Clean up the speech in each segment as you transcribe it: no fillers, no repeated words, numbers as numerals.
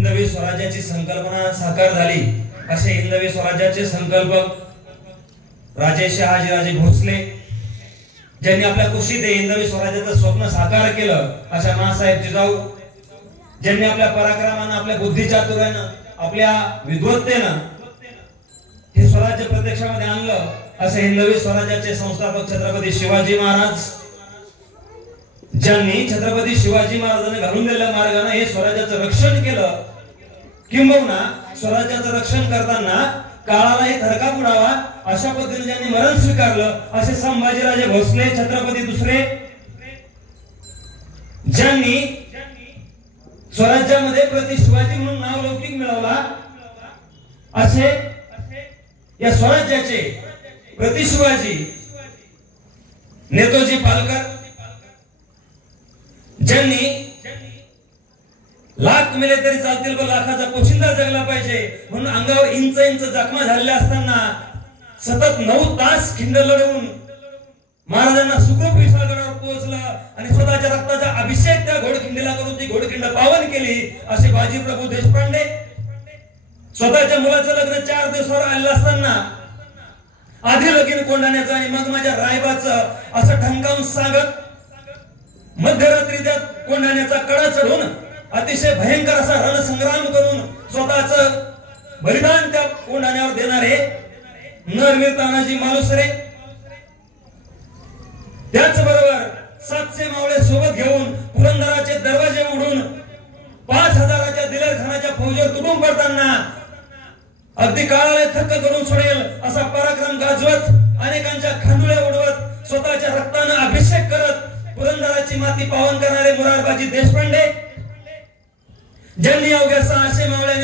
हिंदवी स्वराज्याची संकल्पना साकार झाली। असे हिंदवी स्वराज्याचे संकल्पक राजे शहाजीराजे भोसले, ज्यांनी आपल्या कुशीत हिंदवी स्वराज्याचं स्वप्न साकार केलं, अशा नानासाहेब जिजाऊ, ज्यांनी आपल्या पराक्रमानं, आपल्या बुद्धिचातुर्यानं, आपल्या विद्वत्तेनं हे स्वराज्य प्रत्यक्षामध्ये आणलं, असे हिंदवी स्वराज्याचे संस्थापक छत्रपती शिवाजी महाराज, ज्यांनी छत्रपती शिवाजी महाराजांनी घालून दिलेल्या मार्गाने हे स्वराज्याचं रक्षण केलं, किंबहुना स्वराज्याचं रक्षण करताना काळालाही धडका बुडावा अशा पद्धतीने ज्यांनी मरण स्वीकारलं, असे संभाजीराजे भोसले छत्रपती दुसरे, ज्यांनी स्वराज्यामध्ये प्रति शिवाजी म्हणून नाव लौकिक मिळवला, असे या स्वराज्याचे प्रति शिवाजी नेताजी पालकर, ज्यांनी लाख मेले तरी चालतील पण लाखाचा पोशिंदा जगला पाहिजे म्हणून अंगावर इंच इंच जखमा झालेल्या असताना सतत 9 तास खिंड लढवून महाराजांना सुखरूप विशाळगडावर पोहोचलं आणि स्वतःच्या रक्ताचा अभिषेक त्या घोडखिंडीला करून ती घोडखिंड पावन केली, असे बाजीप्रभू देशपांडे, स्वतःच्या मुलाचं लग्न 4 दिवसावर आलेलं असताना आधी लगीन कोंढाण्याचं आणि मग माझ्या रायबाचं असं ठणकावून सांगत मध्यरात्री त्या कोंढाण्याचा कडा चढून अतिशय भयंकर असा रणसंग्राम करून स्वतःचं बलिदान त्या कोंढाण्यावर देणारे नरवीर तानाजी मालुसरे, त्याचबरोबर 700 मावळे सोबत घेऊन पुरंदराचे दरवाजे उडून 5000च्या दिलेर खानाच्या फौजेवर तुटून पडताना अगदी काळाला थक्क करून सोडेल असा पराक्रम गाजवत, अनेकांच्या खांदुळ्या उडवत, स्वतःच्या रक्ताने अभिषेक करत पुरंदराची माती पावन करणारे मोरारबाजी देशपांडे, ज्यांनी अवघ्या 600 मावळ्यांनी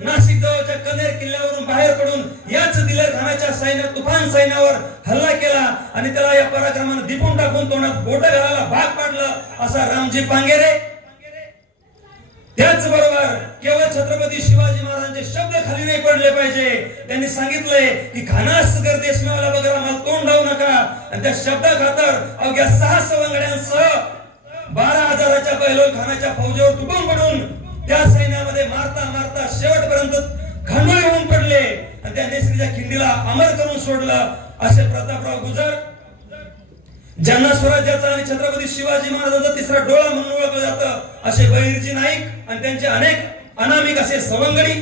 नाशिक जवळच्या कनेर किल्ल्यावरून बाहेर पडून याच दिलेर खानाच्या सैन्यात तुफान सैन्यावर हल्ला केला आणि त्याला या पराक्रमाने दिपून टाकून तोंडात बोट घालायला भाग पाडलं, असा रामजी पांगेरे, त्याचबरोबर केवळ छत्रपती शिवाजी महाराजांचे शब्द खाली नाही पडले पाहिजे, त्यांनी सांगितलंय की खानास कर देश मेवाला वगैरे मला तोंड लावू नका, आणि त्या शब्दा खातर अवघ्या 6 सवंगड्यांसह 12,000च्या पहिलोल खानाच्या फौजेवर तुटून पडून त्या सैन्यामध्ये मारता मारता शेवटपर्यंत खांडोळे होऊन पडले आणि त्या नेसरीच्या खिंडीला अमर करून सोडलं, असे प्रतापराव गुजर, ज्यांना स्वराज्याचा आणि छत्रपती शिवाजी महाराजांचा तिसरा डोळा म्हणून ओळखलं जातं, असे बहिर्जी नाईक आणि त्यांचे अनेक अनामिक असे सवंगडी,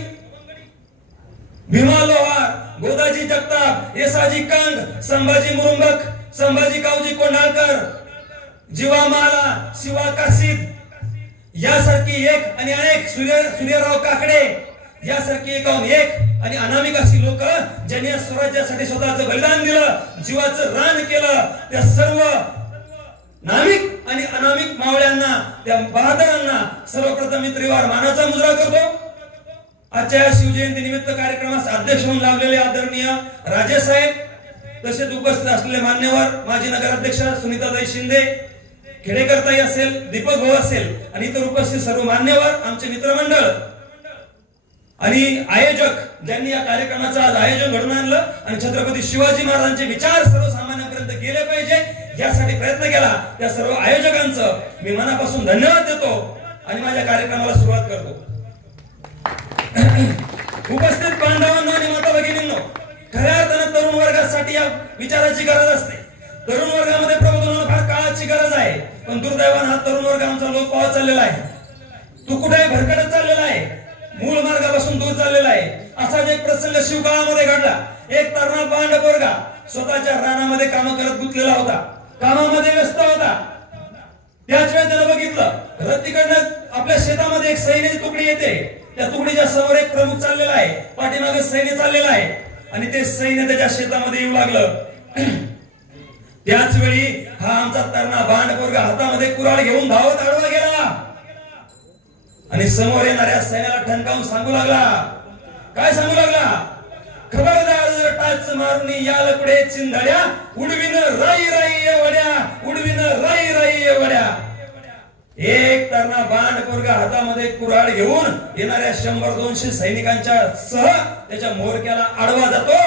भीमा लोहार, गोदाजी जगताप, येसाजी कांग, संभाजी मुरुंबक, संभाजी कावजी कोंढाळकर, जीवा माला, शिवा काशीद यासारखी एक आणि अनेक, सूर्यराव काकडे यासारखी एकाहून एक आणि अनामिक अशी लोक ज्यांनी स्वराज्यासाठी स्वतःचं बलिदान दिलं, जीवाचं रान केलं, त्या सर्व नामिक आणि अनामिक मावळ्यांना, त्या बहादरांना सर्वप्रथम मी त्रिवार मानाचा मुजरा करतो। आजच्या शिवजयंती निमित्त कार्यक्रमास अध्यक्ष म्हणून लाभलेले आदरणीय राजेसाहेब, तसेच उपस्थित असलेले मान्यवर माजी नगराध्यक्ष सुनीताताई शिंदे, खेडेकरताई असेल, दीपक भाऊ असेल आणि इतर उपस्थित सर्व मान्यवर, आमचे मित्रमंडळ आणि आयोजक ज्यांनी या कार्यक्रमाचं आज आयोजन घडवून आणलं आणि छत्रपती शिवाजी महाराजांचे विचार सर्वसामान्यांपर्यंत गेले पाहिजे यासाठी प्रयत्न केला, त्या सर्व आयोजकांचं मी मनापासून धन्यवाद देतो आणि माझ्या कार्यक्रमाला सुरुवात करतो। उपस्थित बांधवांनो आणि माता भगिनींनो, खऱ्या अर्थाने तरुण वर्गासाठी या विचाराची गरज असते। तरुण वर्गामध्ये प्रबोधनाला फार काळाची गरज आहे, पण दुर्दैवाने हा तरुण वर्ग आमचा लोप पावत चाललेला आहे, तो कुठेही भरकटत चाललेला आहे, मूळ मार्गापासून दूर चाललेला आहे। असाच एक प्रसंग शिवकाळामध्ये घडला। एक तरुण बांड पोरगा स्वतःच्या रानामध्ये काम करत गुंतलेला होता, कामामध्ये व्यस्त होता। त्याच वेळी त्याला बघितलं रत्तीकडनं आपल्या शेतामध्ये एक सैन्याची तुकडी येते, त्या तुकडीच्या समोर एक प्रमुख चाललेला आहे, पाठीमागे सैन्य चाललेला आहे आणि ते सैन्य त्याच्या शेतामध्ये येऊ लागलं। त्याच वेळी हा आमचा तरुणा बांड पोरगा हातामध्ये कुऱ्हाड घेऊन धावत आडवा गेला आणि समोर येणाऱ्या सैन्याला ठणकावून सांगू लागला, काय सांगू लागला, खबरदार जर टाच मारून याल पुढे चिंधड्या, उडविन राई राई वड्या, उडविन राई राई वड्या। एक तरुणा बांड पोरगा हातामध्ये कुऱ्हाड घेऊन येणाऱ्या 100-200 सैनिकांच्या सह त्याच्या मोरक्याला आडवा जातो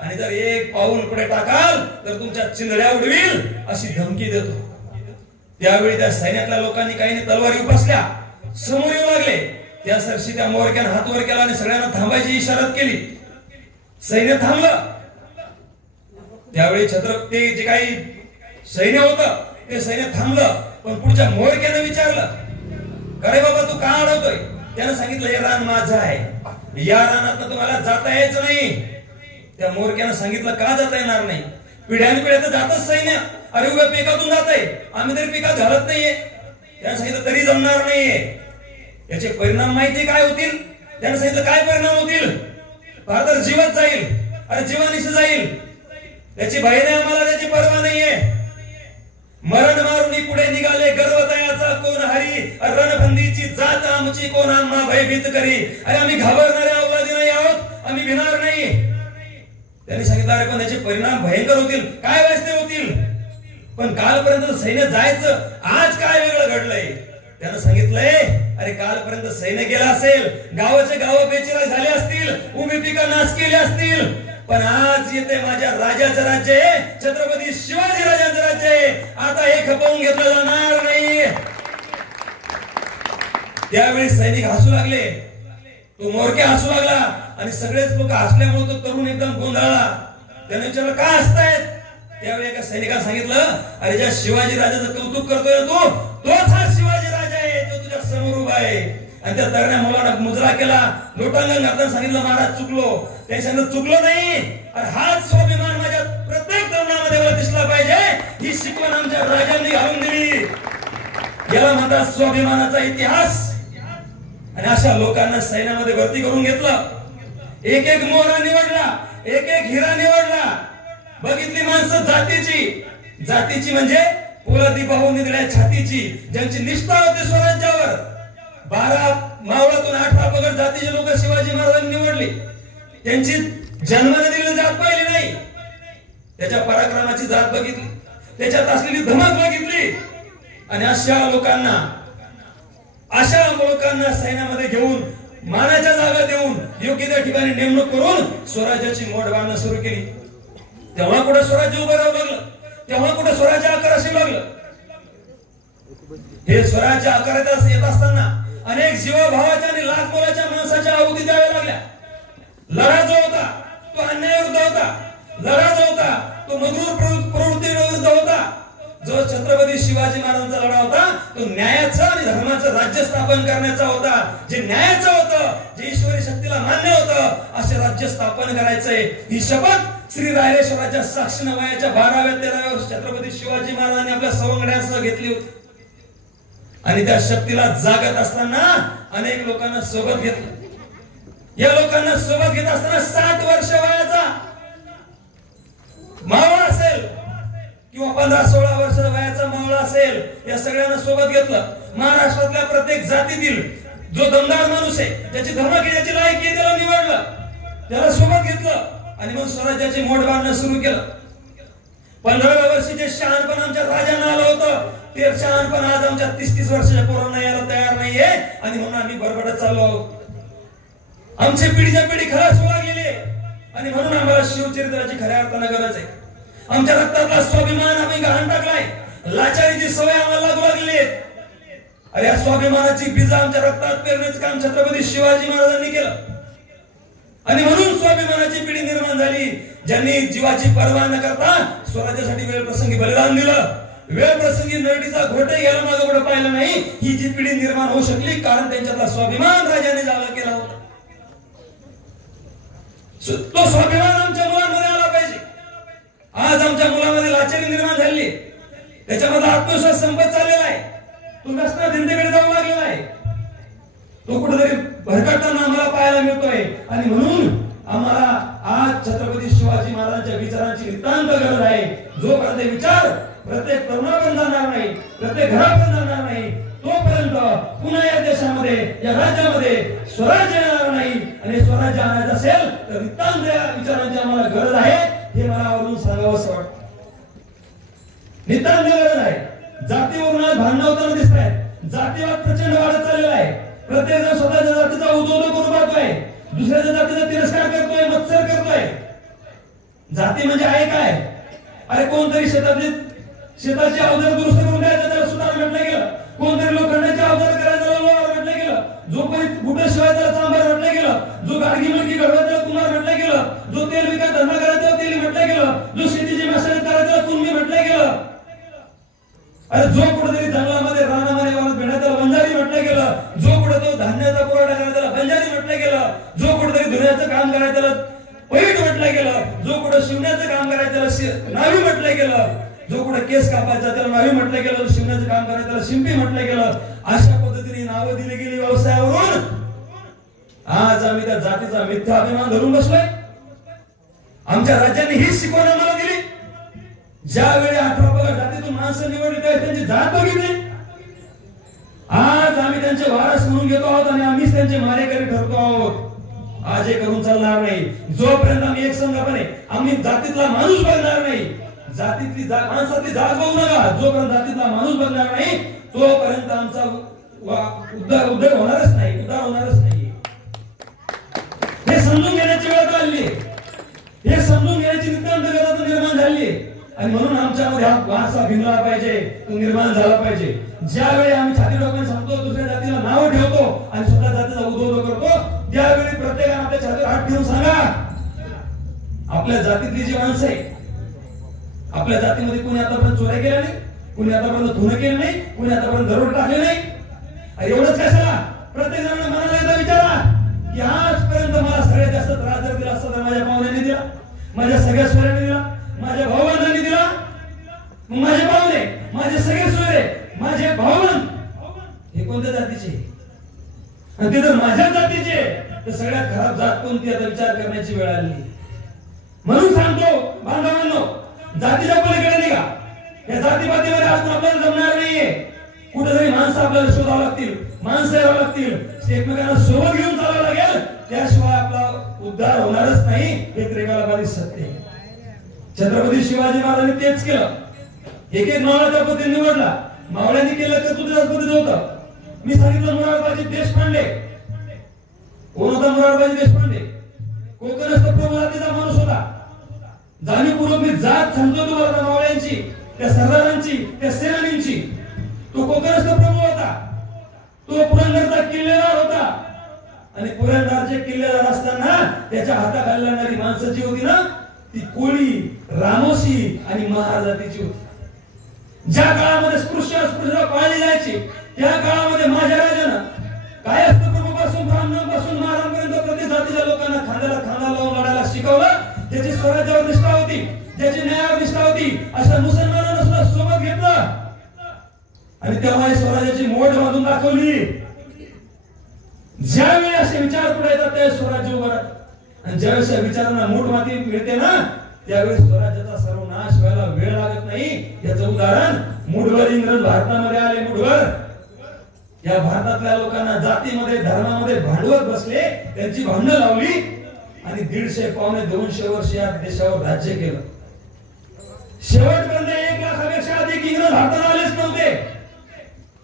आणि जर एक पाऊल पुढे टाकाल तर तुमच्या चिंधड्या उडवील अशी धमकी देतो। त्यावेळी त्या सैन्यातल्या लोकांनी काहींनी तलवारी उपसल्या, समोर येऊ लागले त्या सरशी त्या मोरक्यानं हात वर केला आणि सगळ्यांना थांबायची इशारा केली. सैन्य थांबलं. त्यावेळी छत्रपती जे काही सैन्य होतं ते सैन्य थांबलं. पण पुढच्या मोरक्यानं विचारलं, अरे बाबा तू का अडवतोय? त्यानं सांगितलं, हे रान माझं आहे, या रानात तुम्हाला जाता यायचं नाही. त्या मोरक्यानं सांगितलं, का जाता येणार नाही? पिढ्यानपिढ्या तर जातच सैन्य. अरे उभ्या पिकातून जात आहे, आम्ही तरी पिकात घालत नाहीये. त्यानं सांगितलं, तरी जमणार नाहीये. याचे परिणाम माहिती काय होतील? त्यानं सांगितलं, काय परिणाम होतील? फार तर जीवच जाईल. अरे जीवानिशी जाईल. त्याची भय नाही आम्हाला, त्याची पर्वा नाहीये. मरण मारून पुढे निघाले गर्वतयाचा कोण हरी, रणफंदीची जात आमची कोण आम्हा भयभीत करी. अरे आम्ही घाबरणारे अवलादी नाही आहोत, आम्ही भिणार नाही. त्यांनी सांगितलं, अरे पण त्याचे परिणाम भयंकर होतील. काय वाजते होतील? पण कालपर्यंत सैन्य जायचं, आज काय वेगळं घडलंय? त्यानं सांगितलंय, अरे कालपर्यंत सैन्य गेला असेल, गावाचे गाव बेचिराग झाले असतील, उभी पिकं नाश केली असतील, पण आज येते माझ्या राजाचं राज्य, छत्रपती शिवाजी राजांचं राज्य. आता हे खपवून घेतलं जाणार नाही. त्यावेळी सैनिक हसू लागले. तो मोरक्या हसू लागला आणि सगळेच लोक हसल्यामुळे तो तरुण एकदम गोंधळला. त्याने विचारलं, का हसतायत? त्यावेळी एका सैनिकाने सांगितलं, अरे ज्या शिवाजी राजाचं कौतुक करतोय तू, तोच हा शिवाजी राजा आहे, तो तुझ्या समोर उभा आहे. आणि त्या तरुण्या मुलाला मुजरा केला, लोटांगण घातलं, सांगितलं, महाराज चुकलो. त्याने सांगितलं, चुकलो नाही, अरे हाच स्वाभिमान माझ्या प्रत्येक तरुणामध्ये मला दिसला पाहिजे. ही शिकवण आमच्या राजांनी घालून दिली. याला म्हणतात स्वाभिमानाचा इतिहास. आणि अशा लोकांना सैन्यामध्ये भरती करून घेतलं. एक एक मोहरा निवडला, एक एक हिरा निवडला. बघितली माणसं जातीची म्हणजे पोलादी बाहू निधड्या छातीची, ज्यांची निष्ठा होती स्वराज्यावर. 12 मावळातून 18 पगड जातीचे लोक शिवाजी महाराजांनी निवडली. त्यांची जन्माने दिलेली जात पाहिली नाही, त्याच्या पराक्रमाची जात बघितली, त्याच्यात असलेली धमक बघितली. आणि अशा लोकांना सैन्यामध्ये घेऊन, मानाच्या जागा देऊन, योग्य त्या ठिकाणी नेमणूक करून स्वराज्याची मोड बांधणं सुरू केली. तेव्हा कुठे स्वराज्य उभं राहू लागलं, तेव्हा कुठे स्वराज्य आकाराशी लागलं. हे स्वराज्य आकारात येत असताना अनेक जीवाभावाच्या आणि लाख मोलाच्या माणसाच्या आहुती द्याव्या लागल्या. लढा जो होता तो अन्यायाविरुद्ध होता. लढा जो होता तो मधुर प्रवृत्तीविरुद्ध होता. जो छत्रपती शिवाजी महाराजांचा लढा होता तो न्यायाचा आणि धर्माचं राज्य स्थापन करण्याचा होता. जे न्यायाचं होतं, जे ईश्वरी शक्तीला मान्य होतं, असे राज्य स्थापन करायचंय. ही शपथ श्री रायरेश्वराच्या साक्षीने वयाच्या 12व्या-13व्या वर्षी छत्रपती शिवाजी महाराजांनी आपल्या सवंगड्यांसह घेतली होती. आणि त्या शक्तीला जागत असताना अनेक लोकांना सोबत घेतलं. या लोकांना सोबत घेत असताना 60 वर्ष वयाचा मावळा असेल किंवा 15-16 वर्ष वयाचा मावळा असेल, या सगळ्यांना सोबत घेतलं. महाराष्ट्रातल्या प्रत्येक जातीतील जो दमदार माणूस आहे, ज्याची धमक आहे, ज्याची लायकी आहे, त्याला निवडलं, त्याला सोबत घेतलं आणि मग स्वराज्याची मोड बांधणं सुरू केलं. 15व्या वर्षी जे शहाणपण आमच्या राजांना आलं होतं, ते शहाणपण आज आमच्या 30-30 वर्षाच्या पोरांना यायला तयार नाहीये. आणि म्हणून आम्ही बरबडत चाललो आहोत. आमची पिढीच्या पिढी खलास होऊ लागलेली आहे. आणि म्हणून आम्हाला शिवचरित्राची खऱ्या अर्थानं गरज आहे. आमच्या रक्तातला स्वाभिमान आम्ही गहाण टाकलाय. लाचारीची सवय आम्हाला लागू लागलेली आहे. अरे या स्वाभिमानाची बीज आमच्या रक्तात पेरण्याचं काम छत्रपती शिवाजी महाराजांनी केलं. आणि म्हणून स्वाभिमानाची पिढी निर्माण झाली, ज्यांनी जीवाची पर्वा न करता स्वराज्यासाठी वेळ प्रसंगी बलिदान दिलं. वेळ प्रसंगी नरडीचा घोटे घ्यायला मागे पुढे पाहिलं नाही. ही जी पिढी निर्माण होऊ शकली कारण त्यांच्यातला स्वाभिमान राजाने जागा केला होता. तो स्वाभिमान आमच्या मुलांमध्ये आला पाहिजे. आज आमच्या मुलांमध्ये लाचारी निर्माण झाली, त्याच्यामध्ये आत्मविश्वास संपत चाललेला आहे. तो व्यसना धंदेकडे जाऊ लागलेला आहे. तो कुठेतरी भरकटताना आम्हाला पाहायला मिळतोय. आणि म्हणून आम्हाला आज छत्रपती शिवाजी महाराजांच्या विचारांची नितांत गरज आहे. जोपर्यंत विचार प्रत्येक तरुणापर्यंत जाणार नाही, प्रत्येक घरापर्यंत जाणार नाही, तोपर्यंत पुन्हा या देशामध्ये, या राज्यामध्ये स्वराज्य येणार नाही. आणि स्वराज्य आणायचं असेल तर नितांत या विचारांची आम्हाला गरज आहे. हे मला आवडून सांगावंसं वाटतं. नितांत गरज आहे. जातीवरून आज भांडणं होताना दिसत आहेत. जातीवाद प्रचंड वाढत चाललेला आहे. प्रत्येक जण स्वतःच्या जातीचा उद्योग करून पाहतोय, दुसऱ्याच्या जातीचा तिरस्कार करतोय, मत्सर करतोय. जाती म्हणजे आहे काय? अरे कोणतरी शेताची अवजार दुरुस्त करून द्यायचं, त्याला सुतार म्हटलं गेलं. कोणतरी लोखंडाची अवजार करायचं, लोहार म्हटलं गेलं. जोपर्यंत जो कुठे तो धान्याचा पुरवठा करायला त्याला बंजारी म्हटलं गेलं, जो कुठेतरी धुण्याचं काम करायला त्याला पैठ म्हटलं गेलं, जो कुठे शिवण्याचं काम करायचं त्याला नावी म्हटलं गेलं, जो कुठे केस कापायचा त्याला नावी म्हटलं गेलं, शिवण्याचं काम करायचं त्याला शिंपी म्हटलं गेलं. अशा पद्धतीने नावं दिली गेली व्यवसायावरून. आज आम्ही त्या जातीचा मिथ्या अभिमान धरून बसलोय. आमच्या राज्याने हीच शिकवण आम्हाला दिली. ज्यावेळी 18 जातीतून माणसं निवडली त्यावेळी त्यांची जात बघितली. आज आम्ही त्यांचे वारस म्हणून घेतो आहोत आणि आम्हीच त्यांचे मारेकरी ठरतो आहोत. आज हे करून चालणार नाही. जोपर्यंत आम्ही एक संघपणे आम्ही जातीतला माणूस बघणार नाही, जातीतली माणसातली जात बघू नका, जोपर्यंत जातीतला माणूस बघणार नाही तोपर्यंत आमचा उद्धार होणारच नाही, उद्धार होणारच नाही. हे समजून घेण्याची वेळ आली, हे समजून घेण्याची नितांत गरज निर्माण झाली आणि म्हणून आमच्यामध्ये हा वारसा भिनला पाहिजे, तो निर्माण झाला पाहिजे. ज्यावेळी आम्ही छाती लोकांना सांगतो, दुसऱ्या जातीला नाव ठेवतो आणि स्वतः जातीचा उद्धव करतो, त्यावेळी प्रत्येकाने आपल्या छातीवर हात ठेवून सांगा, आपल्या जातीतली जी माणसं आहे, आपल्या जातीमध्ये कोणी आतापर्यंत चोऱ्या केल्या नाही, कोणी आतापर्यंत धुणं केलं नाही, कोणी आतापर्यंत दरोडे टाकले नाही. एवढंच कशाला? प्रत्येक जणांना मनाला एकदा विचारा की आजपर्यंत मला सगळ्यात जास्त त्रास जर दिला असता तर माझ्या पाहुण्यांनी दिला, माझ्या सगळ्या सोयऱ्यांनी दिला, माझ्या भाऊबंधांनी दिला. माझे पाहुणे, माझे सगळे सोयरे, माझे भाऊबंद हे कोणत्या जातीचे? आणि ते जर माझ्या जातीचे तर सगळ्यात खराब जात कोणती? आता विचार करण्याची वेळ आली. म्हणून सांगतो बांधवांनो, जातीच्या पलीकडे निघा. या जातीपातीमध्ये अजून आपल्याला जमणार नाहीये. कुठेतरी माणसं आपल्याला शोधावं लागतील, माणसं यावं लागतील, एकमेकांना सोबत घेऊन चालावं लागेल, त्याशिवाय आपला उद्धार होणारच नाही. हे त्रिकालबाधित सत्य आहे. छत्रपती शिवाजी महाराजांनी तेच केलं. एक एक मावळा त्या पद्धतीने निवडला. मावळ्यांनी केलं तर तुझ्याच पद्धतीचं होतं. मी सांगितलं मुरारबाजी देशपांडे. कोण होता मुरारबाजी देशपांडे? कोकणस्थ प्रभू जातीचा माणूस होता. जाणीवपूर्वक मी जात सांगतो तुम्हाला मावळ्यांची, त्या सरदारांची, त्या सेनानींची. तो कोकणस्थ प्रभू होता. तो पुरंदरचा किल्लेदार होता आणि पुरंदरचे किल्लेदार असताना त्याच्या हाताखाली लागणारी माणसं जी होती ना, ती कोळी, रामोशी आणि महार जातीची होती. ज्या काळामध्ये स्पृश्य पाळली जायची त्या काळामध्ये माझ्या राजानं काय असतं प्रभूपासून ब्राह्मणांपासून महाराजांपर्यंत प्रत्येक जातीच्या लोकांना खांद्याला खांदा लावून लढायला शिकवलं. ज्याची स्वराज्यावर निष्ठा होती, ज्याची न्यायावर निष्ठा होती, अशा मुसलमानांना सुद्धा सोबत घेतलं आणि तेव्हा स्वराज्याची मोठ बांधून दाखवली. ज्यावेळी असे विचार पुढे येतात त्यावेळी स्वराज्य उभं राहतं आणि ज्यावेळेस विचारांना मोठ माती मिळते ना, त्यावेळी स्वराज्याचा सर्वनाश व्हायला वेळ लागत नाही. याचं उदाहरण मुठभर इंग्रज भारतामध्ये आले. मुठभर या भारतातल्या लोकांना जातीमध्ये, धर्मामध्ये भांडवत बसले, त्यांची भांडणं लावली आणि 150 पावणे 200 वर्ष या देशावर राज्य केलं. शेवटपर्यंत 1 लाखापेक्षा अधिक इंग्रज भारतात आलेच नव्हते.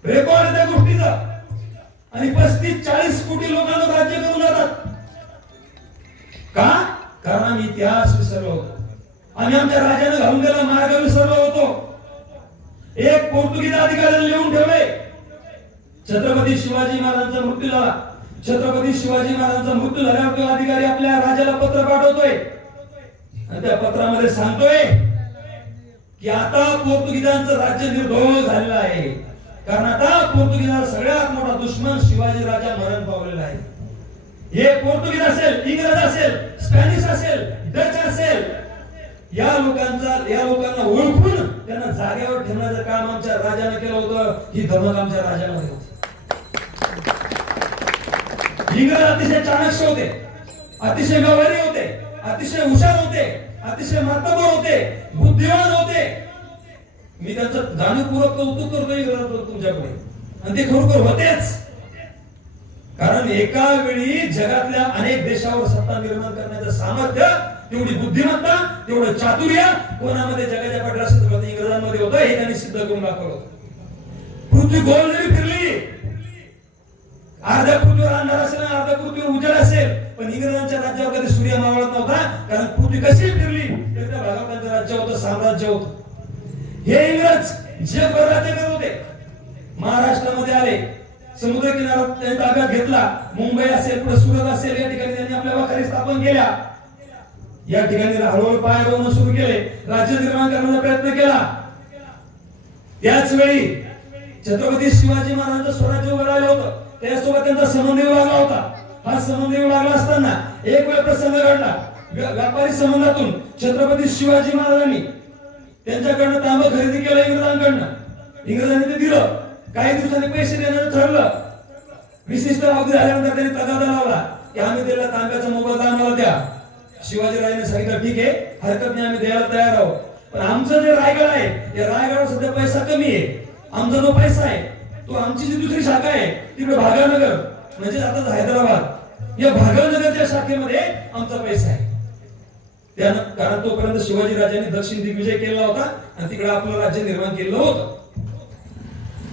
रेकॉर्ड त्या गोष्टीचं. आणि 35-40 कोटी लोकांना राज्य करून जातात. का? कारण आम्ही इतिहास विसरलो होतो. आम्ही आमच्या राजाने घालून गेला मार्ग विसरलो होतो. एक पोर्तुगीज अधिकाऱ्याने लिहून ठेवले, छत्रपती शिवाजी महाराजांचा मृत्यू झाला. छत्रपती शिवाजी महाराजांचा मृत्यू झाल्यावर तो अधिकारी आपल्या राजाला पत्र पाठवतोय आणि त्या पत्रामध्ये सांगतोय की आता पोर्तुगीजांचं राज्य निर्भय झालेलं आहे. कारण आता पोर्तुगीजांचा सगळ्यात मोठा दुश्मन शिवाजी राजा मरण पावलेला आहे. हे पोर्तुगीज असेल, इंग्रज असेल, स्पॅनिश असेल, डच असेल, या लोकांना ओळखून त्यांना जागेवर ठेवण्याचं काम आमच्या राजाने केलं होतं. ही धमक आमच्या राजामध्ये होती. इंग्रज अतिशय चाणक्य होते, अतिशय व्यवहारी होते, अतिशय हुशार होते, अतिशय मातबर होते, बुद्धिमान होते. मी त्यांचं जाणीवपूर्वक कौतुक करतोय तुमच्याकडे आणि ते खरोखर होतेच. कारण एका वेळी जगातल्या अनेक देशावर सत्ता निर्माण करण्याचं सामर्थ्य, तेवढी बुद्धिमत्ता, तेवढं चातुर्य कोणामध्ये जगाच्या पटलावर इंग्रजांमध्ये होतं. हे त्यांनी सिद्ध करून दाखवलं. पृथ्वी गोल जरी फिरली, अर्ध्या पृथ्वीवर अंधार असेल, अर्ध्या पृथ्वीवर उजेड असेल, पण इंग्रजांच्या राज्यावर कधी सूर्य मावळत नव्हता. कारण पृथ्वी कशी फिरली तरी त्या भागात त्यांचं राज्य होतं, साम्राज्य होतं. हे इंग्रज जगभर राज्य करत होते. महाराष्ट्रामध्ये आले, समुद्र किनाऱ्यात त्यांनी ताब्यात घेतला. मुंबई असेल, पुढे सुरत असेल, या ठिकाणी त्यांनी आपल्या वाखारी स्थापन केल्या. या ठिकाणी हळूहळू पाय रोवणं सुरू केले, राज्य निर्माण करण्याचा प्रयत्न केला. त्याच वेळी छत्रपती शिवाजी महाराजांचं स्वराज्य उभं राहिलं होतं. त्या त्यांचा संबंध येऊ लागला होता. हा संबंध येऊ लागला असताना एक वेळ प्रसंग घडला. व्यापारी संबंधातून छत्रपती शिवाजी महाराजांनी त्यांच्याकडनं तांबं खरेदी केलं इंग्रजांकडनं. इंग्रजांनी ते दिलं. काही दिवसांनी पैसे देण्याचं ठरलं. विशिष्ट अवधी झाल्यानंतर त्यांनी तगादा लावला की आम्ही दिलेला तांब्याचा मोबदला आम्हाला द्या. शिवाजीराजांनी सांगितलं ठीक आहे, हरकत नाही, आम्ही द्यायला तयार आहोत. पण आमचं जे रायगड आहे या रायगडावर सध्या पैसा कमी आहे. आमचा जो पैसा आहे तो आमची जी दुसरी शाखा आहे तिकडे भागानगर म्हणजे आता हैदराबाद या भागानगरच्या शाखेमध्ये आमचा पैसा आहे. त्यानं कारण तोपर्यंत शिवाजी राजांनी दक्षिण दिग्विजय केला होता आणि तिकडे आपलं राज्य निर्माण केलं होतं.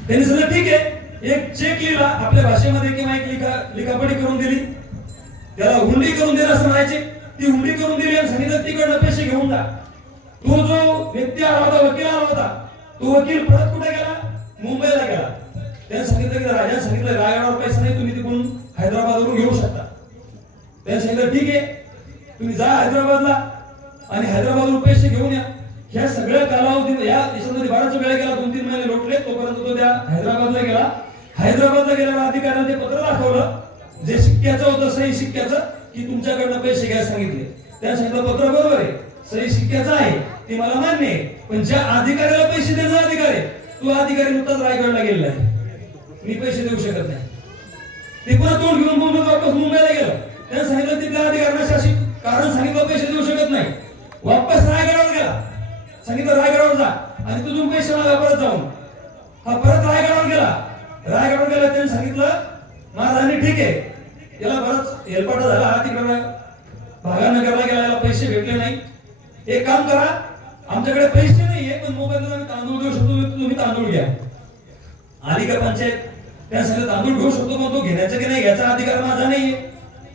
त्यांनी सांगितलं ठीक आहे, एक चेक लिहिला आपल्या भाषेमध्ये किंवा एक लिखापडी करून दिली. त्याला हुंडी करून दिला असं म्हणायचे. ती हुंडी करून दिली आणि सांगितलं तिकडनं पैसे घेऊन जा. तो जो व्यक्ती आला होता, वकील आला होता, तो वकील परत कुठे गेला? मुंबईला गेला. त्याने सांगितलं की राजाने सांगितलं रायगडावर पैसा नाही, तुम्ही तिकडून हैदराबादवरून घेऊ शकता. त्याने सांगितलं ठीक आहे, तुम्ही जा हैदराबादला आणि हैदराबादवरून पैसे घेऊन या. ह्या सगळ्या कालावधीत या देशामध्ये बराच वेळ गेला, 2-3 महिने लोटले. तोपर्यंत तो त्या हैदराबादला गेला. हैदराबादला गेल्यावर अधिकाऱ्याने ते पत्र दाखवलं जे शिक्क्याचं होतं, सही शिक्क्याचं, की तुमच्याकडनं पैसे घ्यायला सांगितले. त्याने सांगितलं पत्र बरोबर आहे, सही शिक्क्याचं आहे, ते मला मान्य आहे, पण ज्या अधिकाऱ्याला पैसे देण्याचा अधिकार आहे तो अधिकारी नुकताच रायगडला गेलेला आहे, मी पैसे देऊ शकत नाही. ते पुन्हा तोंड घेऊन बोलून वापस मुंबईला गेलं. त्याने सांगितलं तिथल्या अधिकाऱ्यांना शासित कारण सांगितलं पैसे देऊ शकत नाही. वापस रायगडावर गेला. सांगितलं रायगडावर जा आणि तुझून पैसे मागा परत जाऊन. हा परत रायगडावर गेला. रायगडावर गेला. त्याने सांगितलं महाराजांनी ठीक आहे, याला बराच हेलपाटा झाला, हा तिकडे भागानगरला गेला, याला पैसे भेटले नाही. एक काम करा, आमच्याकडे पैसे नाहीये पण मोबाईलला आम्ही तांदूळ देऊ शकतो, तुम्ही तांदूळ घ्या. आली का पंचायत? त्या सांगितलं तांदूळ घेऊ शकतो, पण तो घेण्याचा की नाही घ्यायचा अधिकार माझा नाहीये.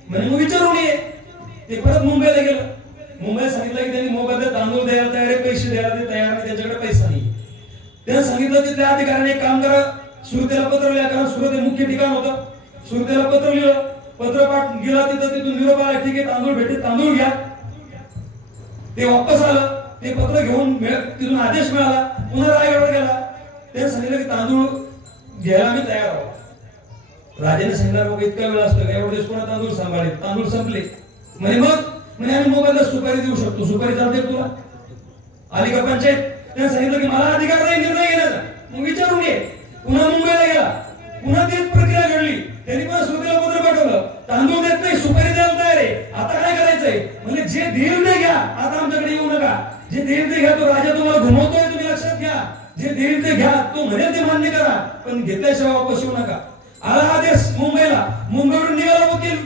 म्हणजे मग विचारून ये. ते परत मुंबईला गेलं. मुंबईला सांगितलं की त्यांनी मोबाईलला तांदूळ द्यायला तयार आहे, पैसे द्यायला ते तयार नाही, त्यांच्याकडे पैसा नाही. त्याने सांगितलं तिथल्या अधिकाऱ्याने एक काम करा, सुरतेला पत्र लिहा, कारण सुरत हे मुख्य ठिकाण होतं. सुरतेला पत्र लिहिलं. पत्र पाठ गेला तिथं, तिथून निरोप आला, ठीक आहे तांदूळ भेटले, तांदूळ घ्या. ते वापस आलं. ते पत्र घेऊन तिथून आदेश मिळाला. पुन्हा रायगडवर गेला. त्याने सांगितलं की तांदूळ घ्यायला आम्ही तयार आहोत. राजाने सांगितलं बाबा इतका वेळ असतो का, एवढे दिवस कोणा तांदूळ सांभाळले, तांदूळ संपले. म्हणे मग म्हणे आम्ही मोबाईलला सुपारी देऊ शकतो, सुपारी चालते तुला? आली का पंचायत? त्याने सांगितलं की मला अधिकार नाही निर्णय घेण्याचा, मग विचारून ये. पुन्हा मुंबईला गेला. पुन्हा तीच प्रक्रिया घडली. त्यांनी पुन्हा सुरतेला पत्र पाठवलं, तांदूळ देत नाही, सुपारी द्यायला तयार आहे, आता काय करायचंय? म्हणजे जे देईल ते घ्या, आता आमच्याकडे येऊ नका. जे देईल ते घ्या, तो राजा तुम्हाला घुमवतोय, तुम्ही लक्षात घ्या. जे देईल ते घ्या, तो म्हणेल ते मान्य करा, पण घेतल्याशिवाय वापस येऊ नका. आला आदेश मुंबईला. मुंबईवरून निघाला वकील.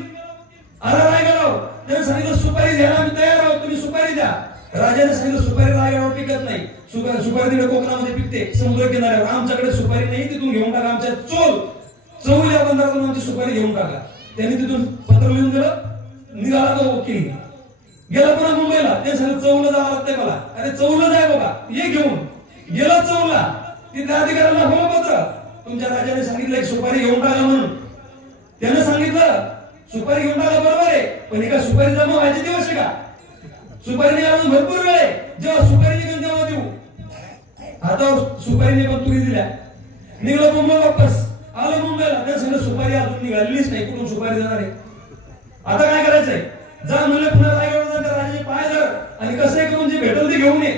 आला रायगडावर. त्याने सांगितलं सुपारी द्यायला आम्ही तयार आहोत, तुम्ही सुपारी द्या. राजाने सांगितलं सुपारी रायगडावर पिकत नाही, सुपारी तिकडे कोकणामध्ये पिकते, समुद्र किनाऱ्यावर. आमच्याकडे सुपारी नाही, तिथून घेऊन टाका. आमच्या चौल्या बंदरातून आमची सुपारी घेऊन टाका. त्यांनी तिथून पत्र लिहून दिलं. निघाला तो वकील. गेला पुन्हा मुंबईला. ते सांगितलं चौला जावं लागतंय मला. अरे चौला जाय बाबा, ये घेऊन. गेला चौला. तिथल्या अधिकाऱ्यांना हो पत्र, तुमच्या राजाने सांगितलं एक सुपारी घेऊन टाका म्हणून. त्याने सांगितलं सुपारी घेऊन टाका बरोबर आहे, पण एका सुपारी जमा व्हायचे दिवस आहे का? सुपारी निघाला भरपूर वेळ आहे. जेव्हा सुपारी निघून तेव्हा देऊ. हातावर सुपारीने पण तुरी दिल्या. निघलं मुंबई वापस. आलं मुंबईला. त्या सांगितलं सुपारी अजून निघालीच नाही, कुठून सुपारी देणार आहे? आता काय करायचंय? जा म्हणलं पुन्हा रायगडवर जा, राजाचे पाय धर आणि कसं आहे करून जे भेटल ते घेऊन ये.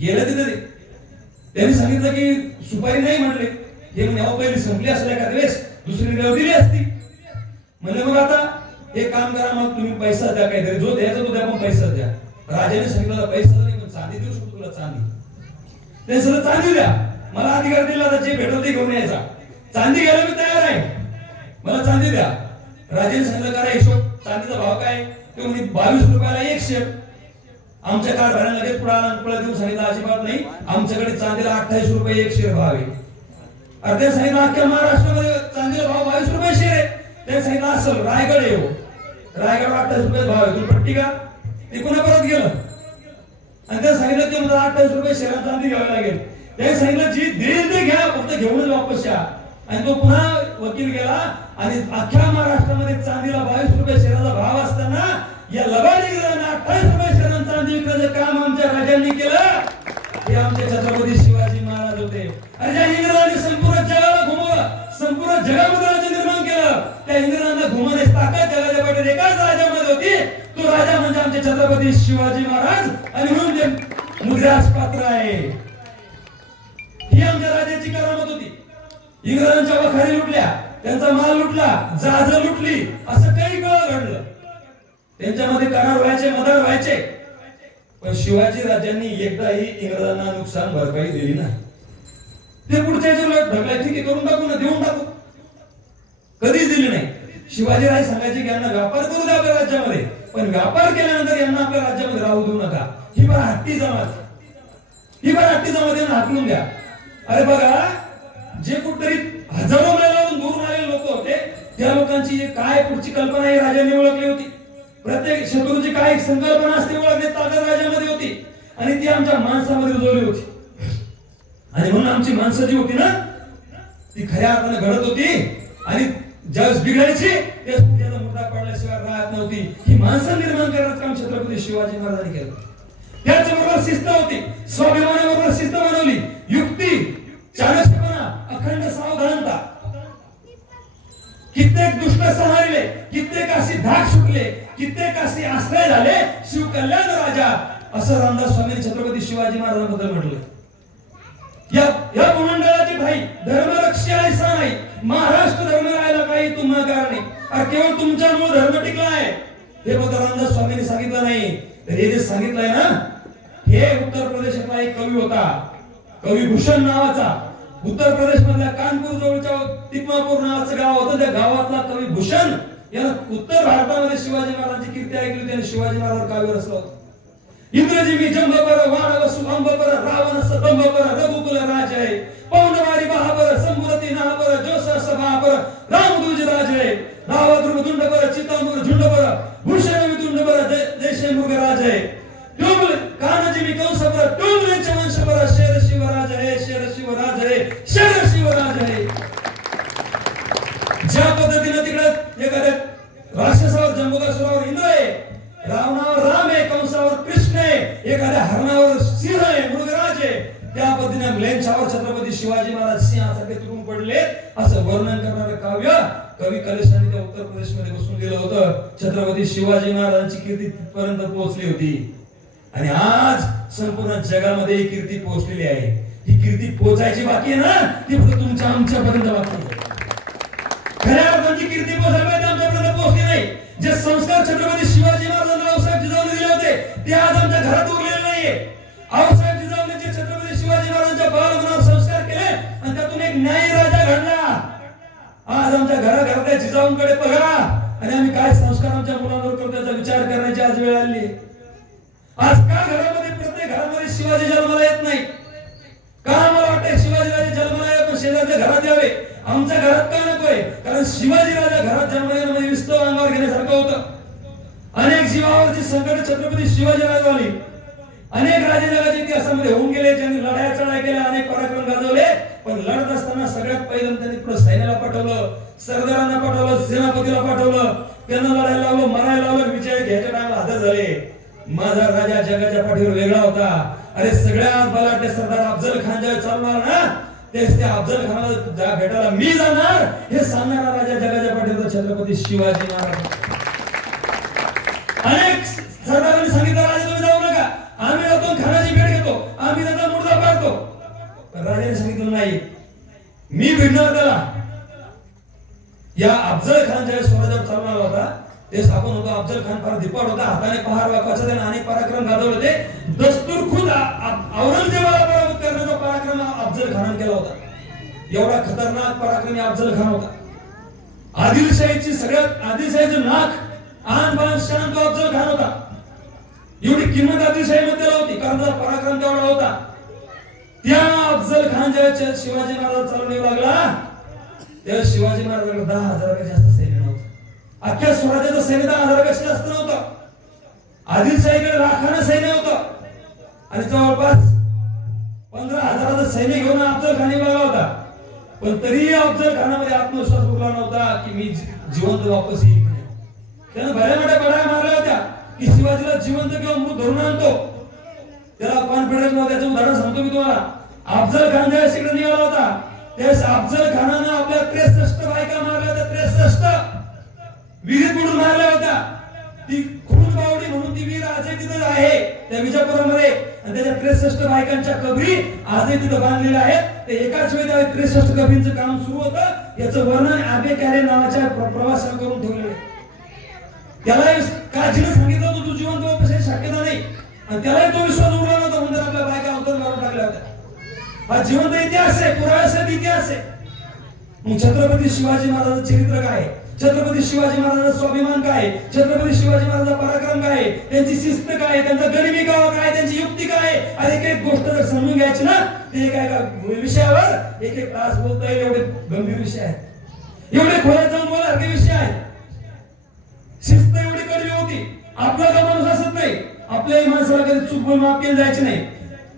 गेलं तिथे ते. त्यांनी सांगितलं की सुपारी नाही म्हटले. हे म्हणे पहिली संपली असल्या एखाद्या वेळेस दुसरी वेळ दिली असती. म्हणले मग आता एक काम करा, मग तुम्ही पैसा द्या, काहीतरी जो द्यायचा तो द्या, पण पैसा द्या. राजाने सांगितलं पैसा नाही, पण चांदी देऊ शकतो तुला, चांदी. ते सगळं चांदी द्या. मला अधिकार दिला, आता जे भेटल ते घेऊन यायचा. चांदी घ्यायला मी तयार आहे, मला चांदी द्या. राजाने सांगितलं करा हिशोब. चांदीचा भाव काय? ते म्हणजे 22 रुपयाला एक शेर. आमच्या कारभाराने लगेच पुढे देऊन सांगितलं अजिबात नाही, आमच्याकडे चांदीला 28 रुपये एक शेर भाव आहे. अर्ध्या सांगितलं अख्ख्या महाराष्ट्रामध्ये चांदीला भाव 22 रुपये शेर आहे. ते सांगितलं असं रायगड येऊ, रायगड 28 रुपये भाव आहे, तुला पट्टी का? ते पुन्हा परत गेलं आणि ते सांगितलं की मला 28 रुपये शेरा चांदी घ्यावी लागेल. ते सांगितलं जी देईल ते घ्या, फक्त घेऊनच वापस या. आणि तो पुन्हा वकील गेला आणि अख्ख्या महाराष्ट्रामध्ये चांदीला 22 रुपये शेराचा भाव असताना या लबाडीगिरांना 28 रुपये शेरांना चांदी विकण्याचं काम आमच्या राजांनी केलं. हे आमचे छत्रपती शिवाजी महाराज होते. आणि ज्या इंग्रजांनी संपूर्ण जगाला घुमवलं, संपूर्ण जगामध्ये राज्य निर्माण केलं, इंग्रजांना घुमवण्याची ताकद जगाच्या पाठीवर एकाच राजामध्ये होती. तो राजा म्हणजे आमचे छत्रपती शिवाजी महाराज. आणि म्हणून ते मुद्रास पात्र आहे. ही आमच्या राजाची करामत होती. इंग्रजांच्या वखारी लुटल्या, त्यांचा माल लुटला, जहाज लुटली, असं काही घडलं. त्यांच्यामध्ये करार व्हायचे, मदार व्हायचे, पण शिवाजी राजांनी एकदाही इंग्रजांना नुकसान भरपाई दिली नाही. ते पुढच्या ढकलाय, ठीक आहे करून टाकू ना, देऊन टाकू, कधीच दिली नाही. शिवाजी राजे सांगायचे की यांना व्यापार करू द्या आपल्या राज्यामध्ये, पण व्यापार केल्यानंतर यांना आपल्या राज्यामध्ये राहू देऊ नका. ही बरं हट्टी जमात, ही बरं हट्टी जमात यांना हाकलून द्या. अरे बघा, जे कुठतरी हजारो मैलावरून दूरून आलेले लोक होते, त्या लोकांची काय पुढची कल्पना ही राजांनी ओळखली होती. प्रत्येक शत्रूची काय संकल्पना असते ओळखली ताकद राजामध्ये होती, आणि ती आमच्या माणसामध्ये रुजवली होती. आणि म्हणून आमची माणसं जी होती ना, ती खऱ्या अर्थाने घडत होती. आणि ज्यावेळेस बिघडायची त्याच त्याचा मुद्दा पडल्याशिवाय राहत नव्हती. ही माणसं निर्माण करण्याचं काम छत्रपती शिवाजी महाराजांनी केलं. त्याचबरोबर शिस्त होती, स्वाभिमानाबरोबर शिस्त बनवली, युक्ती, चाणक्यपणा, अखंड सावधानता. कित्येक दुष्ट संहारले, कित्येक अशी धाक सुटले, कित्येक असे आश्रय झाले. शिवकल्याण राजा असं रामदास स्वामींनी छत्रपती शिवाजी महाराजांबद्दल म्हटलं. या भूमंडळाची भाई धर्मरक्षी ऐसा नाही, महाराष्ट्र धर्म राहायला काही तुम्हा कारण नाही, केवळ तुमच्यामुळे धर्म टिकला आहे. हे बघा रामदास स्वामींनी सांगितलं नाही, हे जे सांगितलंय ना, हे उत्तर प्रदेशातला एक कवी होता, कवी भूषण नावाचा. उत्तर प्रदेश मधल्या कानपूर जवळच्या तिकमापूर नावाचं गाव होतं. त्या गावातला कवी भूषण यानं उत्तर भारतामध्ये शिवाजी महाराजांची कीर्ती ऐकली. त्याने शिवाजी महाराज काव्य रचलं होतं. इंद्रजीवी जंबपर वाणव सुअंबपर रावण सदंबपर रघुकुल राज आहे, पौंडवारी महापर संभुरती नाहपर जोसा सभापर रामदूज राज आहे, रावद्रुम दुंडपर चितांबुर झुंडपर भूषण विदुंडपर जैसे मृग राज आहे, टोबल कानजीवी कंसपर टोबल वंशपर शेर शिवराज आहे, शेर शिवराज आहे, शेर शिवराज आहे. ज्या पद्धतीने तिकडे एखाद्या राक्षसावर जंबुकासुरावर इंद्र आहे, रावणावर राम आहे, कंसावर कृष्ण आहे, एखाद्या हरणावर सिंह आहे, मृगराज आहे, त्या पद्धतीने लेंछावर छत्रपती शिवाजी महाराज सिंहासारखे तुटून पडले असं वर्णन करणारं काव्य कवी कलेशांनी त्या उत्तर प्रदेशमध्ये बसून दिलं होतं. छत्रपती शिवाजी महाराजांची कीर्ती तिथपर्यंत पोहोचली होती. आणि आज संपूर्ण जगामध्ये ही कीर्ती पोहोचलेली आहे. ही कीर्ती पोहोचायची बाकी आहे ना, ती फक्त तुमच्या आमच्यापर्यंत बाकी आहे. खऱ्या अर्थाची कीर्ती पोहोचायला आमच्यापर्यंत पोहोचली नाही. जे संस्कार छत्रपती शिवाजी महाराजांना आऊसाहेब जिजाऊने दिले होते ते आज आमच्या घरात उरलेले नाहीये. आऊसाहेब जिजाऊने जे छत्रपती शिवाजी महाराजांच्या बालमनावर संस्कार केले आणि त्यातून एक न्यायी राजा घडला. आज आमच्या घराघरातल्या जिजाऊंकडे बघा आणि आम्ही काय संस्कार आमच्या मुलांवर करतो त्याचा विचार करण्याची आज वेळ आली. आज का घरामध्ये प्रत्येक घरामध्ये शिवाजी जन्माला येत नाही? का मला वाटतं शिवाजी राजे जन्माला यावे पण शेजारच्या घरात यावे? आमच्या घरात का नकोय? कारण शिवाजी राजा घरात जन्माला म्हणजे विस्तव अंगावर घेण्यासारखं होतं. अनेक जीवावरची संकट छत्रपती शिवाजी राजे आली. अनेक राजे जगाच्या इतिहासामध्ये होऊन गेले, ज्यांनी लढाया चढाया केल्या, अनेक पराक्रम गाजवले. पण लढत असताना सगळ्यात पहिल्यांदा त्यांनी पुढे सैन्याला पाठवलं, सरदारांना पाठवलं, सेनापतीला पाठवलं, त्यांना लढायला लावलं, मरायला लावलं, विजय घ्यायच्या टाइमला हजर झाले. माझा राजा जगाच्या पाठीवर वेगळा होता. अरे सगळ्यात बलाढ्य सरदार अफजल खान ज्यावेळी चालणार ना, तेच त्या अफजल खानाला भेटायला मी जाणार हे सांगणारा राजा जगाच्या पाठीवर छत्रपती शिवाजी महाराज. अनेक सरदारांनी सांगितलं राजा तुम्ही जाऊ नका, आम्ही जातो खानाची भेट घेतो, आम्ही त्याचा मुर्दा पाडतो. पण राजाने सांगितलं नाही, मी भिडणार त्याला. या अफजल खान ज्यावेळेस स्वराज्यावर चालणार होता ते स्थापन होतं. अफजल खान फार धिप्पाड होता, हाताने पहार वाकवायचा, त्याने अनेक पराक्रम गाजवले होते. दस्तूर खुद औरंगजेबाला पराभूत करण्याचा पराक्रम अफजल खानाने केला होता. एवढा खतरनाक पराक्रमी अफजल खान होता. आदिलशाहीची सगळ्यात आदिलशाहीचं नाक आन बान शान तो अफजल खान होता. एवढी किंमत आदिलशाहीमध्ये होती कारण त्याचा पराक्रम तेवढा होता. त्या अफजल खान ज्यावेळेस शिवाजी महाराज चालू येऊ लागला तेव्हा शिवाजी महाराजांकडे 10,000 जास्त सैन्य नव्हतं. अख्ख्या स्वराज्याचं सैन्य 10,000 जास्त नव्हतं. आदिलशाहीकडे लाखानं सैन्य होतं आणि जवळपास 15,000 सैन्य घेऊन अफजल खान लागला होता. पण तरीही अफजल खानामध्ये आत्मविश्वास उरला नव्हता की मी जिवंत वापस येईल. त्यानं भल्या मोठ्या बढाया मारल्या होत्या की शिवाजीला जिवंत किंवा मृत धरून आणतो. त्याला कॉन्फिडन्स नव्हता. त्याचं उदाहरण सांगतो मी तुम्हाला. अफजल खान ज्यावेळेस इकडे निघाला होता त्यावेळेस अफजल खानानं आपल्या 63 बायका मारल्या होत्या. 63 ती खुरुज बावडी म्हणून ती वीर आजही तिथं आहे त्या विजापुरामध्ये, आणि त्याच्या 63 बायकांच्या कबरी आजही तिथं बांधलेल्या आहेत. ते एकाच वेळी 63 कबरींचं काम सुरू होतं. याचं वर्णन आबे कॅरे नावाच्या प्रवासानं करून ठेवलेलं. त्याला काळजीने सांगितलं होतं तू जिवंत होण्याची शक्यता नाही, आणि त्यालाही तो विश्वास उरला नव्हता म्हणून आपल्या बायका उत्तर मारून टाकल्या होत्या. हा जिवंत इतिहास आहे, पुराव्यासहित इतिहास आहे. मग छत्रपती शिवाजी महाराजांचं चरित्र काय आहे, छत्रपती शिवाजी महाराजांचा स्वाभिमान काय, छत्रपती शिवाजी महाराजांचा पराक्रम काय, त्यांची शिस्त काय, त्यांचा गरिबी काय, त्यांची युक्ती काय, आणि एक एक गोष्ट जर समजून घ्यायची ना ते एका विषयावर एक एक तास बोलता येईल एवढे गंभीर विषय आहेत, एवढे खोलात जाऊन बोलासारखे विषय आहेत. शिस्त एवढी कडवी होती. आपला का माणूस असत नाही, आपल्याही माणसाला कधी चूक बोल माफ केली जायची नाही.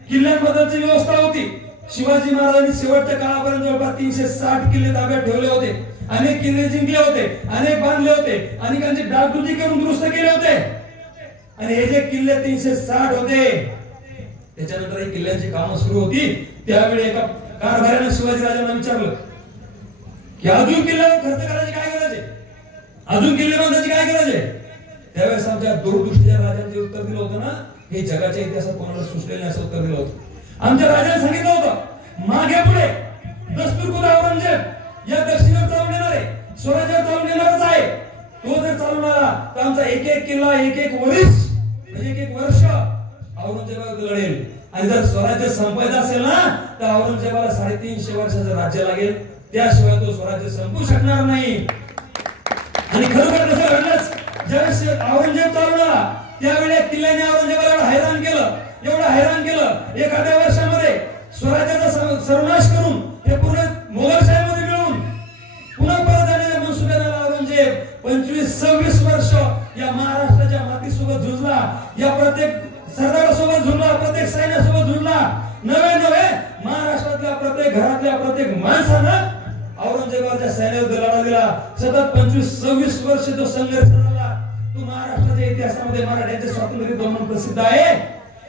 किल्ल्यांबद्दलची व्यवस्था होती. शिवाजी महाराजांनी शेवटच्या काळापर्यंत जवळपास 360 किल्ले ताब्यात ठेवले होते. अनेक किल्ले जिंकले होते, अनेक बांधले होते, अनेकांची डागडुजी करून दुरुस्त केले होते. आणि हे जे किल्ले 360 होते त्याच्यानंतर ही किल्ल्यांची कामं सुरू होती. त्यावेळी एका कारभाऱ्याने शिवाजी राजांना विचारलं की अजून किल्ल्यावर खर्च करायची काय गरज आहे, अजून किल्ले बांधायची काय गरज आहे. त्यावेळेस आमच्या दूरदृष्टीच्या राजांचे उत्तर दिलं होतं ना, हे जगाच्या इतिहासात कोणाला सुचलेलं असं उत्तर दिलं होतं. आमच्या राजाने सांगितलं होतं मागे पुढे दस्तूरखुद औरंगजेब या दक्षिणेवर चालून येणार आहे, स्वराज्यावर चालून येणारच आहे. तो जर चालून आला तर आमचा एक एक किल्ला एक एक वरिष्ठ म्हणजे एक एक वर्ष औरंगजेबावर लढेल. आणि जर स्वराज्य संपायचं असेल ना तर औरंगजेबाला 350 वर्षाचं राज्य लागेल, त्याशिवाय तो स्वराज्य संपू शकणार नाही. आणि खरोखर तसं घडलंच. ज्यावेळेस औरंगजेब चालून आला त्यावेळी किल्ल्याने औरंगजेबाला हैराण केलं, एवढं हैराण केलं. एखाद्या वर्षामध्ये स्वराज्याचा सर्वनाश करून हे पूर्ण मोगलशाहीमध्ये मिळून पुन्हा परत जाण्याच्या मनसुब्याने औरंगजेब 25-26 वर्ष या महाराष्ट्राच्या मातीसोबत झुंजला, या प्रत्येक सरदारासोबत झुंजला, प्रत्येक सैन्यासोबत झुंजला. नवे महाराष्ट्रातल्या प्रत्येक घरातल्या प्रत्येक माणसानं औरंगजेबाच्या सैन्यावर लढा दिला. सतत 25-26 वर्ष जो संघर्ष झाला तो महाराष्ट्राच्या इतिहासामध्ये मराठ्यांचे स्वातंत्र्य म्हणून प्रसिद्ध आहे.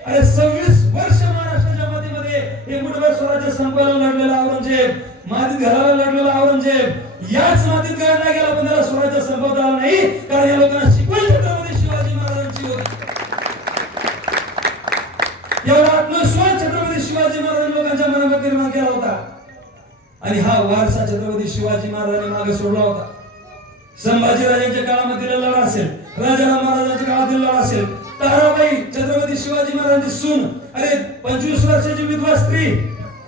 अरे 26 वर्ष महाराष्ट्राच्या मातीमध्ये हे मुठभर स्वराज्य संपायला लढलेला औरंगजेब, मातीत घालायला लढलेला औरंगजेब, याच मातीत घालला गेला पण त्याला स्वराज्य संपवता आलं नाही, कारण या लोकांना शिकवण छत्रपती शिवाजी महाराजांची होती. एवढा आत्मविश्वास छत्रपती शिवाजी महाराजांनी लोकांच्या मनामध्ये निर्माण केला होता. आणि हा वारसा छत्रपती शिवाजी महाराजांनी मागे सोडला होता. संभाजी राजांच्या काळामध्ये लढा असेल, राजाराम महाराजांच्या काळात लढा असेल, ताराबाई छत्रपती शिवाजी महाराजांची सून, अरे 25 वर्षाची विधवा स्त्री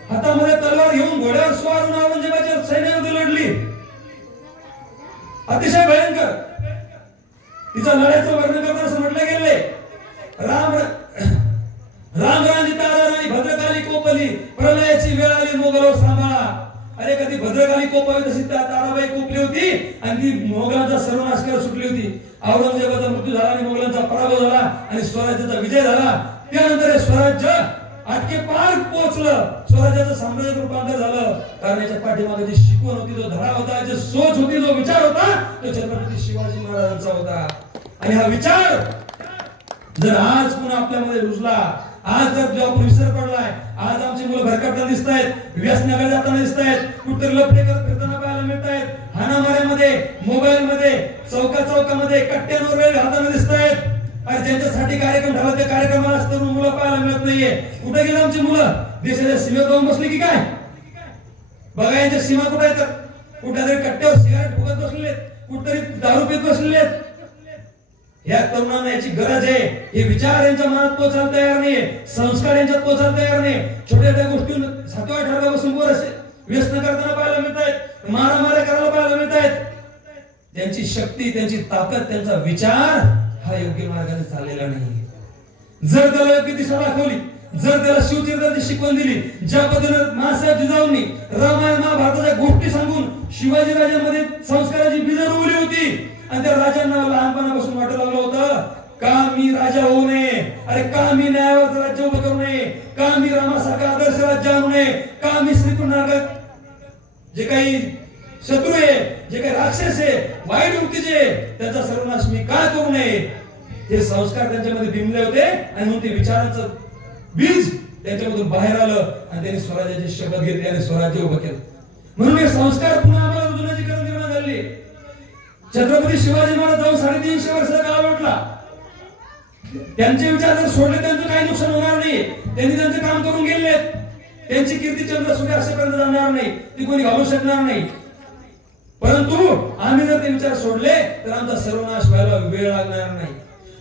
हातामध्ये तलवार घेऊन घोड्यावर स्वार होऊन औरंगजेबाच्या सैन्यामध्ये लढली. अतिशय भयंकर. तिचा लढ्याचं वर्णन करताना असं म्हटलं गेले रामराजी ताराराणी भद्रकाली कोपली, प्रलयाची वेळ आली मोगलावर सांभाळा. अरे कधी भद्रकाली कोपावी तशी ताराबाई कोपली होती आणि ती मोगलांचा सर्वनाश करत सुटली होती. औरंगजेबाचा मृत्यू झाला आणि मोगलांचा पराभव झाला आणि स्वराज्याचा विजय झाला. त्यानंतर हे स्वराज्य आटके पार पोहोचलं, स्वराज्याचं साम्राज्यात रूपांतर झालं. कारण याच्या पाठीमागे जी शिकवण होती, जो धडा होता, जे सोच होती, जो विचार होता तो छत्रपती शिवाजी महाराजांचा होता. आणि हा विचार जर आज पुन्हा आपल्यामध्ये रुजला, आज जर जॉब विसर पडलाय, आज आमची मुलं भरकटताना दिसत आहेत, व्यसनाकडे जाताना दिसत आहेत, कुठे लफडे करत फिरताना पाहायला मिळत आहेत, हाणामाऱ्यामध्ये, मोबाईलमध्ये, चौकामध्ये कट्ट्यांवर वेळ घालताना दिसत आहेत. आणि ज्यांच्यासाठी कार्यक्रम झाला त्या कार्यक्रमाला तरुण मुलं पाहायला मिळत नाहीये. कुठे गेली आमची मुलं? देशाच्या सीमेवर जाऊन बसली की काय? बघा यांच्या सीमा कुठे आहेत? कुठेतरी कट्ट्यावर सिगारेट फुगत बसलेले, कुठेतरी दारू पित बसलेले. या तरुणांना याची गरज आहे. हे विचार यांच्या मनात पोचायला तयार नाहीये, संस्कार यांच्यात पोचायला तयार नाही. छोट्या छोट्या गोष्टी 7व्या 8व्या बसून पोर असे व्यसन करताना पाहायला मिळत आहेत, मारामाऱ्या करायला पाहायला मिळत आहेत. त्यांची शक्ती, त्यांची ताकद, त्यांचा विचार हा योग्य मार्गाने चाललेला नाही. जर त्याला योग्य दिशा दाखवली, जर त्याला शिवचरित्राची शिकवण दिली, ज्या पद्धतीने मासाहेब जिजाऊंनी रामायण महाभारताच्या गोष्टी सांगून शिवाजी राजांमध्ये संस्काराची बीज रोवली होती. आणि त्या राजांना लहानपणापासून वाटू लागलं होतं का मी राजा होऊ नये, अरे का मी न्यायावर राज्य उभं करू नये, का मी रामासारखा आदर्श राज्य आणू नये, का मी श्रीकृष्णागत जे काही शत्रू आहे, जे काही राक्षस आहे, वाईट वृत्तीचे, त्याचा सर्वनाश मी का करू नये. हे संस्कार त्यांच्यामध्ये बिंबले होते आणि म्हणून ते विचारांचं बीज त्यांच्यामधून बाहेर आलं आणि त्यांनी स्वराज्याची शपथ घेतली आणि स्वराज्य उभं केलं. म्हणून हे संस्कार पुन्हा आम्हाला रुजवण्याची गरज निर्माण झाली. छत्रपती शिवाजी महाराज जाऊन 350 वर्षाचा काळ लोटला. त्यांचे विचार जर सोडले त्यांचं काही नुकसान होणार नाही. त्यांनी त्यांचं काम करून गेले. त्यांची कीर्ती चंद्रसुखे असेपर्यंत जाणार नाही, ती कोणी घालू शकणार नाही. परंतु आम्ही जर ते विचार सोडले तर आमचा सर्वनाश व्हायला वेळ लागणार नाही.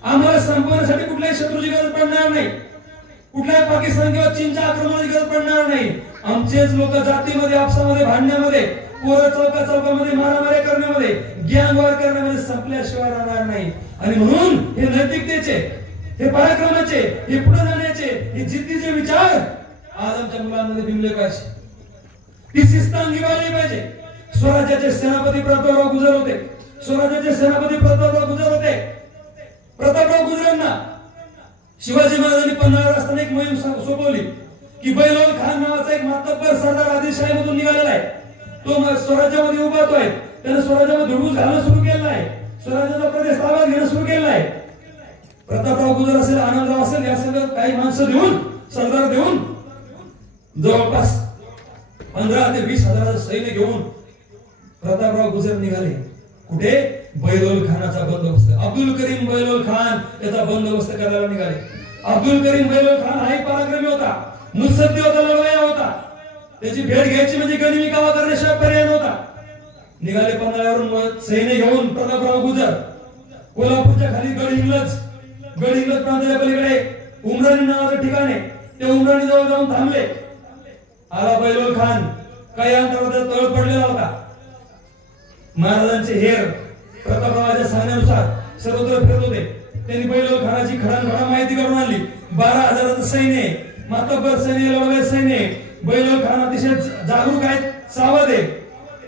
आम्हाला संपवण्यासाठी कुठल्याही शत्रूची गरज पडणार नाही. कुठल्याही पाकिस्तान किंवा चीनच्या आक्रमणाची गरज पडणार नाही. आमचेच लोक जातीमध्ये आपसामध्ये भांडण्यामध्ये पोरं चौकामध्ये मारामारी करण्यामध्ये गँगवार करण्यामध्ये संपल्याशिवाय राहणार नाही. आणि म्हणून हे नैतिकतेचे, हे पराक्रमाचे, हे पुढे जाण्याचे, हे जिद्दीचे विचार आज आमच्या मुलांमध्ये बिंबले पाहिजे. ती शिस्त अंगीकारली पाहिजे. स्वराज्याचे सेनापती प्रतापराव गुजर होते. स्वराज्याचे सेनापती प्रतापराव गुजर होते. प्रतापराव गुजरांना शिवाजी महाराजांनी पन्हाळ्यावर असताना एक मोहीम सोपवली की बैलोल खान नावाचा एक मातब्बर सरदार आदिलशाहीमधून निघालेला आहे. तो स्वराज्यामध्ये उभारतोय. त्याने स्वराज्यामध्ये धुडगूस घालणं सुरू केलं आहे. स्वराज्याचा प्रदेश ताब्यात घेणं सुरू केलं आहे. प्रतापराव गुजर असेल, आनंदराव असेल, या सगळं काही माणसं देऊन, सरदार देऊन जवळपास 15 ते 20 हजाराचं सैन्य घेऊन प्रतापराव गुजर निघाले. कुठे? बैलोल खानाचा बंदोबस्त. अब्दुल करीम बैलोल खान याचा बंदोबस्त करायला निघाले. अब्दुल करीम बैलोल खान हा एक पराक्रमी होता, मुत्सद्दी होता, लढवय्या होता. त्याची भेट घ्यायची म्हणजे गनिमी कावा करण्याशिवाय पर्याय नव्हता. निघाले पन्हाळ्यावरून सैन्य घेऊन प्रतापराव गुजर. कोल्हापूरच्या खाली गड इंग्लज प्रांताच्या पलीकडे उमराणी नावाचं ठिकाण आहे. ते उमराणी जवळ जाऊन थांबले. आला बैलोल खान. काही अंतरावर तळ पडलेला होता. महाराजांचे हेर प्रतापरावाच्या सांगण्यानुसार सर्वत्र फिरत होते. त्यांनी बैलोल खानाची खडानखडा माहिती करून आणली. 12,000चं सैन्य, मातब्बर सैन्य, लढवय्या सैन्य. बैलोल खान अतिशय जागरूक आहे, सावध आहे.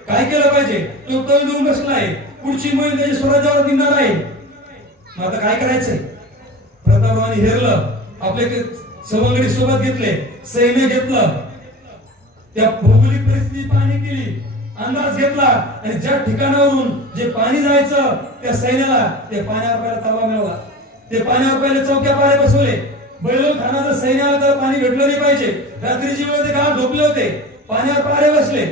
काय केलं पाहिजे? तो तळ देऊन बसला आहे. पुढची मोहीम त्याची स्वराज्यावर दिसणार आहे. मग आता काय करायचंय? प्रतापरावांनी हेरलं. आपले सवंगडी सोबत घेतले, सैन्य घेतलं. त्या भौगोलिक परिस्थिती पाहणी केली, अंदाज घेतला आणि ज्या ठिकाणावरून जे पाणी जायचं त्या सैन्याला ते पाण्यावर पहिला ताबा मिळवला. ते पाण्यावर पहिले चौक्या पारे बसवले. बैलोल खानाचं सैन्याला तर पाणी भेटलं नाही पाहिजे. रात्रीची वेळ ते गाव झोपले होते. पाण्यावर पारे बसले.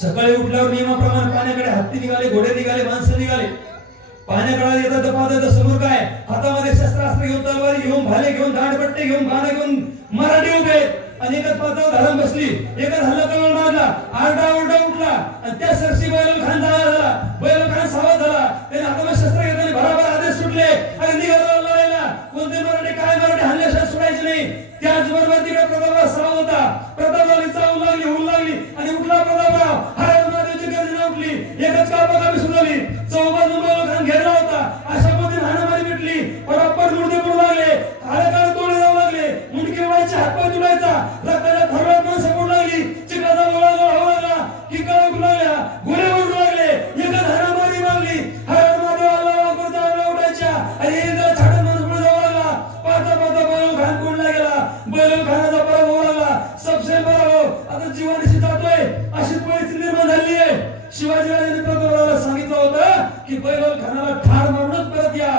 सकाळी उठल्यावर नियमाप्रमाणे पाण्याकडे हत्ती निघाले, घोडे निघाले, माणसं निघाले. पाण्याकडे येतात तर पाहतात समोर काय? हातामध्ये शस्त्रास्त्र घेऊन, तलवारी घेऊन, भाले घेऊन, दांडपट्टे घेऊन, बाणा घेऊन मराठी उभे. आणि एकच पातावर धरण बसली. एकच हल्ला करून मारला. आरडा उठला आणि त्या सरशी बैलोल खान झाला. बैलोल खान सावध झाला. त्याने हातामध्ये शस्त्र घेतले, भराभर आदेश सुटले आणि निघाला लढायला. कोणते मराठी काय मराठी हल्ल्याशिवाय सोडायचे नाही. त्याचबरोबर तिकडे प्रतापराव सावध होता. प्रतापरावली चावू लागली, होऊ लागली आणि उठला प्रतापराव. हरण महादेवची गर्जना उठली. एकच काळपाका सुटली. चौबाजून बैलोल खान घेरला होता. अशा पद्धतीने हाणामारी भेटली. पटापट मुर्दे पडू लागले. हाडकाला तोडे जाऊ लागले. मुंडके व्हायचे, हातपाय तुडायचा. रक्ताच्या थरवळ्यात माणसं पडू लागली. चिखलाचा गोळा होऊ लागला. किकाळा उडू लागल्या. घोडे उडू लागले. एकच हाणामारी मारली. हरण महादेव अल्लाह अकबर चावल्या उठायच्या आणि इंद्र छाडून माणूस पुढे जाऊ लागला. पाहता बैलोल खान कोंडला गेला. बैलोल खानाचा पराभव होऊ लागला. सबसे पराभव. आता जीवानिशी जातोय अशी परिस्थिती निर्माण झाली आहे. शिवाजीराजांनी प्रतापरावाला सांगितलं होतं की बैलोल खानाला ठार मारूनच परत या.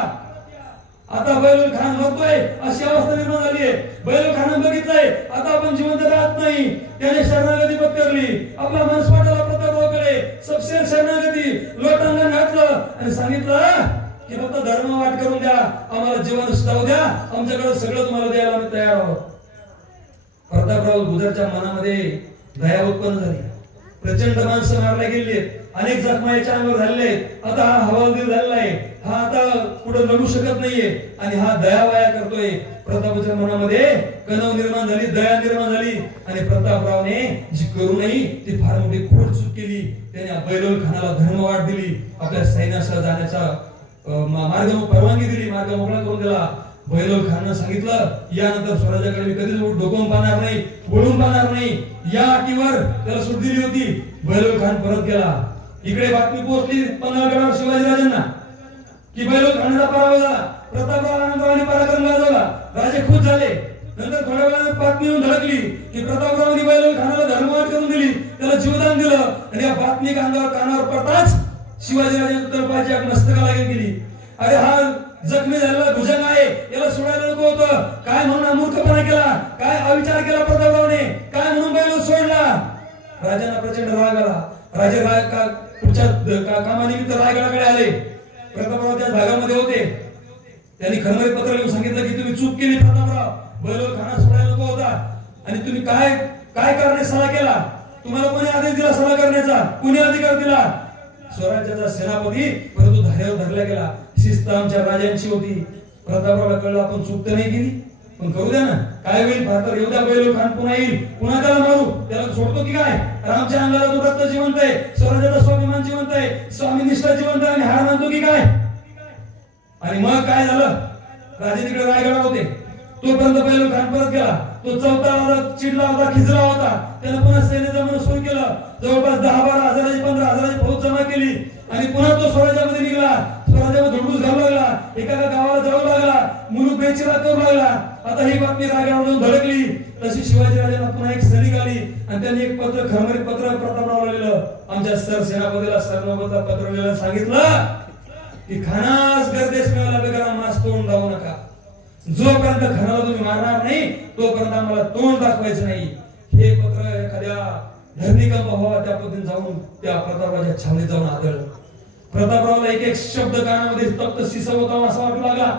आता बैलोल खान मरतोय अशी अवस्था निर्माण झाली आहे. बैलोल खान बघितलंय आता आपण जिवंत राहत नाही. त्याने शरणागती पत्करली. आपला माणूस वाटाला प्रतापरावाकडे सबसे शरणागती लोटांगण घातलं आणि सांगितलं की फक्त धर्म वाट करून द्या, आम्हाला जीवन सुधारू द्या, आमच्याकडे सगळं तुम्हाला द्यायला आम्ही तयार आहोत. प्रतापराव गुजरच्या मनामध्ये दया उत्पन्न झाली. प्रचंड माणसं मारल्या गेली. अनेक जखमा याच्या अंगावर झालेले. आता हा हवालदिल झालेला आहे. हा आता पुढे लढू शकत नाहीये आणि हा दयावाया करतोय. प्रतापाच्या मनामध्ये कणव निर्माण झाली, दया निर्माण झाली आणि प्रतापरावने जी करूनही ती फार मोठी खोड चूक केली. त्याने बैलोल खानाला धर्मवाट दिली. आपल्या सैन्यासह जाण्याचा मार्ग परवानगी दिली, मार्ग मोकळा करून दिला. बैलोल खाननं सांगितलं यानंतर स्वराज्याकडे मी कधीच डोकावून पाहणार नाही, वळून पाहणार नाही. या अटीवर त्याला सूट दिली होती. बैलोल खान परत गेला. इकडे बातमी पोहोचली पन्हाळगडावर शिवाजीराजांना की बैलोल खानाचा पराभव झाला. प्रतापराव आनंदरावांनी पराक्रम गाजवला. राजे खुश झाले. नंतर थोड्या वेळाने बातमी येऊन धडकली की प्रतापरावांनी बैलोल खानाला धर्मवाट करून दिली, त्याला जीवदान दिलं. आणि या बातमी कानावर पडताच शिवाजीराजांनी तलवारची मस्तकाला गेली. अरे हा जखमी झालेला भुजंग आहे, याला सोडायला नको होतं. काय म्हणून मूर्खपणा केला, काय अविचार केला प्रतापरावने, काय म्हणून बैलोल सोडला. राजांना प्रचंड राग आला. राजे पुढच्या कामानिमित्त रायगडाकडे आले. प्रतापराव त्या भागामध्ये होते. त्यांनी खरमरीत पत्र लिहून सांगितलं की तुम्ही चूक केली प्रतापराव, बैलोल खाना सोडायला नको होता आणि तुम्ही काय काय करणे सल्ला केला, तुम्हाला कोणी आदेश दिला सल्ला करण्याचा, कोणी अधिकार दिला? स्वराज्याचा सेनापती, परंतु धाऱ्यावर धरला गेला. शिस्त आमच्या राजांची होती. प्रतापरावला कळलं आपण चूक तर नाही केली, पण करू द्या ना, काय होईल फार तर येऊ द्या, बैलोल खान पुन्हा येईल, पुन्हा त्याला मारू, त्याला सोडतो की काय? आमच्या अंगाला तो रक्त जिवंत आहे, स्वराज्याचा स्वाभिमान जिवंत आहे, स्वामी निष्ठा जिवंत आहे आणि हार मानतो की काय? आणि मग काय झालं? राजे तिकडे रायगडावर होते. तोपर्यंत बैलोल खान परत गेला. तो चौथा चिडला होता, खिजला होता. त्यानं पुन्हा सैन्य जमवणं सुरू केलं. जवळपास 10-12 हजाराची 15 हजाराची फौज जमा केली आणि पुन्हा तो स्वराज्यामध्ये निघाला. स्वराज्यामध्ये धुडगूस घालू लागला, एका गावाला जाऊ लागला, मुलूक बेचिराग करू लागला. आता ही बातमी रायगडावर जाऊन धडकली. तशी शिवाजी राजांना पुन्हा एक सैनिक आली आणि त्यांनी एक पत्र, खरमरीत पत्र प्रतापरावला लिहिलं. आमच्या सरसेनापतीला सरनोबतला पत्र लिहिलं, सांगितलं की खानास गर्देश मिळाला बेकार आम्हाला तोंड दाखवू नका. जोपर्यंत खानाला तुम्ही मारणार नाही तोपर्यंत आम्हाला तोंड दाखवायचं नाही. हे पत्र एखाद्या धरणीकंप व्हावा त्या पद्धतीने जाऊन त्या प्रतापरावच्या छावणीत जाऊन आदळलं. प्रतापरावला एक एक शब्द कानामध्ये तप्त शिसवता असा वाटू लागला.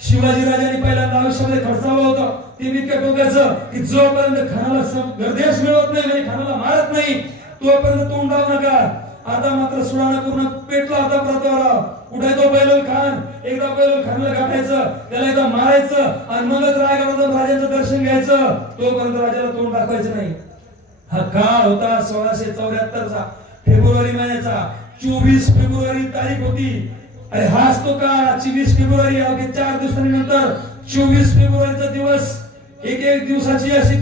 शिवाजी राजांनी पहिल्यांदा आयुष्यामध्ये खर्चावलं होतं ते इतक्या डोक्याचं की जोपर्यंत खानाला गर्देश मिळवत नाही, म्हणजे खानाला मारत नाही, तोपर्यंत तोंड दाखवू नका. आता मात्र सुडाणा पूर्ण पेटला होता प्रतापराव. उठायचो बैलोल खान, एकदा बैलोल खानला गाठायचं, त्याला एकदा मारायचं आणि मगच रायगडावर राजांचं दर्शन घ्यायचं. तोपर्यंत राजाला तोंड दाखवायचं नाही. हा काळ होता 1674चा फेब्रुवारी महिन्याचा. 24 फेब्रुवारी तारीख होती. अरे हाच तो काळ. 24 फेब्रुवारी अवघे 4 दिवसांनंतर 24 फेब्रुवारीचा दिवस. एक दिवसाची अशी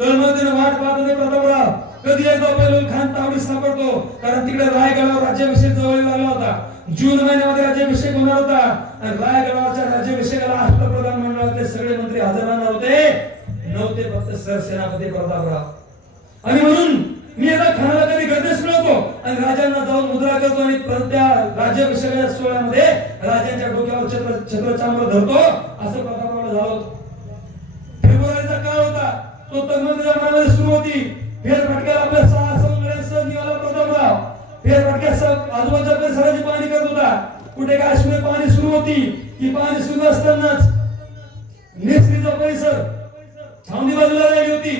तळमळीने वाट पाहत होते प्रतापराव. कधी एकदा बैलोल खान तावडीत सापडतो, कारण तिकडे रायगडावर राज्याभिषेक जवळ लागला होता. जून महिन्यामध्ये राज्याभिषेक होणार होता आणि रायगडावरच्या राज्याभिषेकाला अष्टप्रधान मंडळातले सगळे मंत्री हजर राहणार होते. नव्हते फक्त सरसेनापती प्रतापराव. आणि म्हणून मी आता खानाला कधी गर्देश मिळवतो आणि राजांना जाऊन मुद्रा करतो आणि त्या राज्याभिषेकाच्या सोहळ्यामध्ये राजांच्या डोक्यावर छत्रचामर धरतो, असं प्रतापरावला झालं होतं. फेब्रुवारीचा काळ होता. तो तगमगीच्या मनामध्ये सुरू होती. फेरफटक्याला आपल्या 6 सवंगड्यांसह निघाला प्रतापराव. फेरफटक्यासह आजूबाजूच्या परिसराची पाहणी करत होता. कुठे काश्मीर पाहणी सुरू होती. ही पाहणी सुरू असतानाच नेसरीचा परिसर छावणी बाजूला राहिली होती.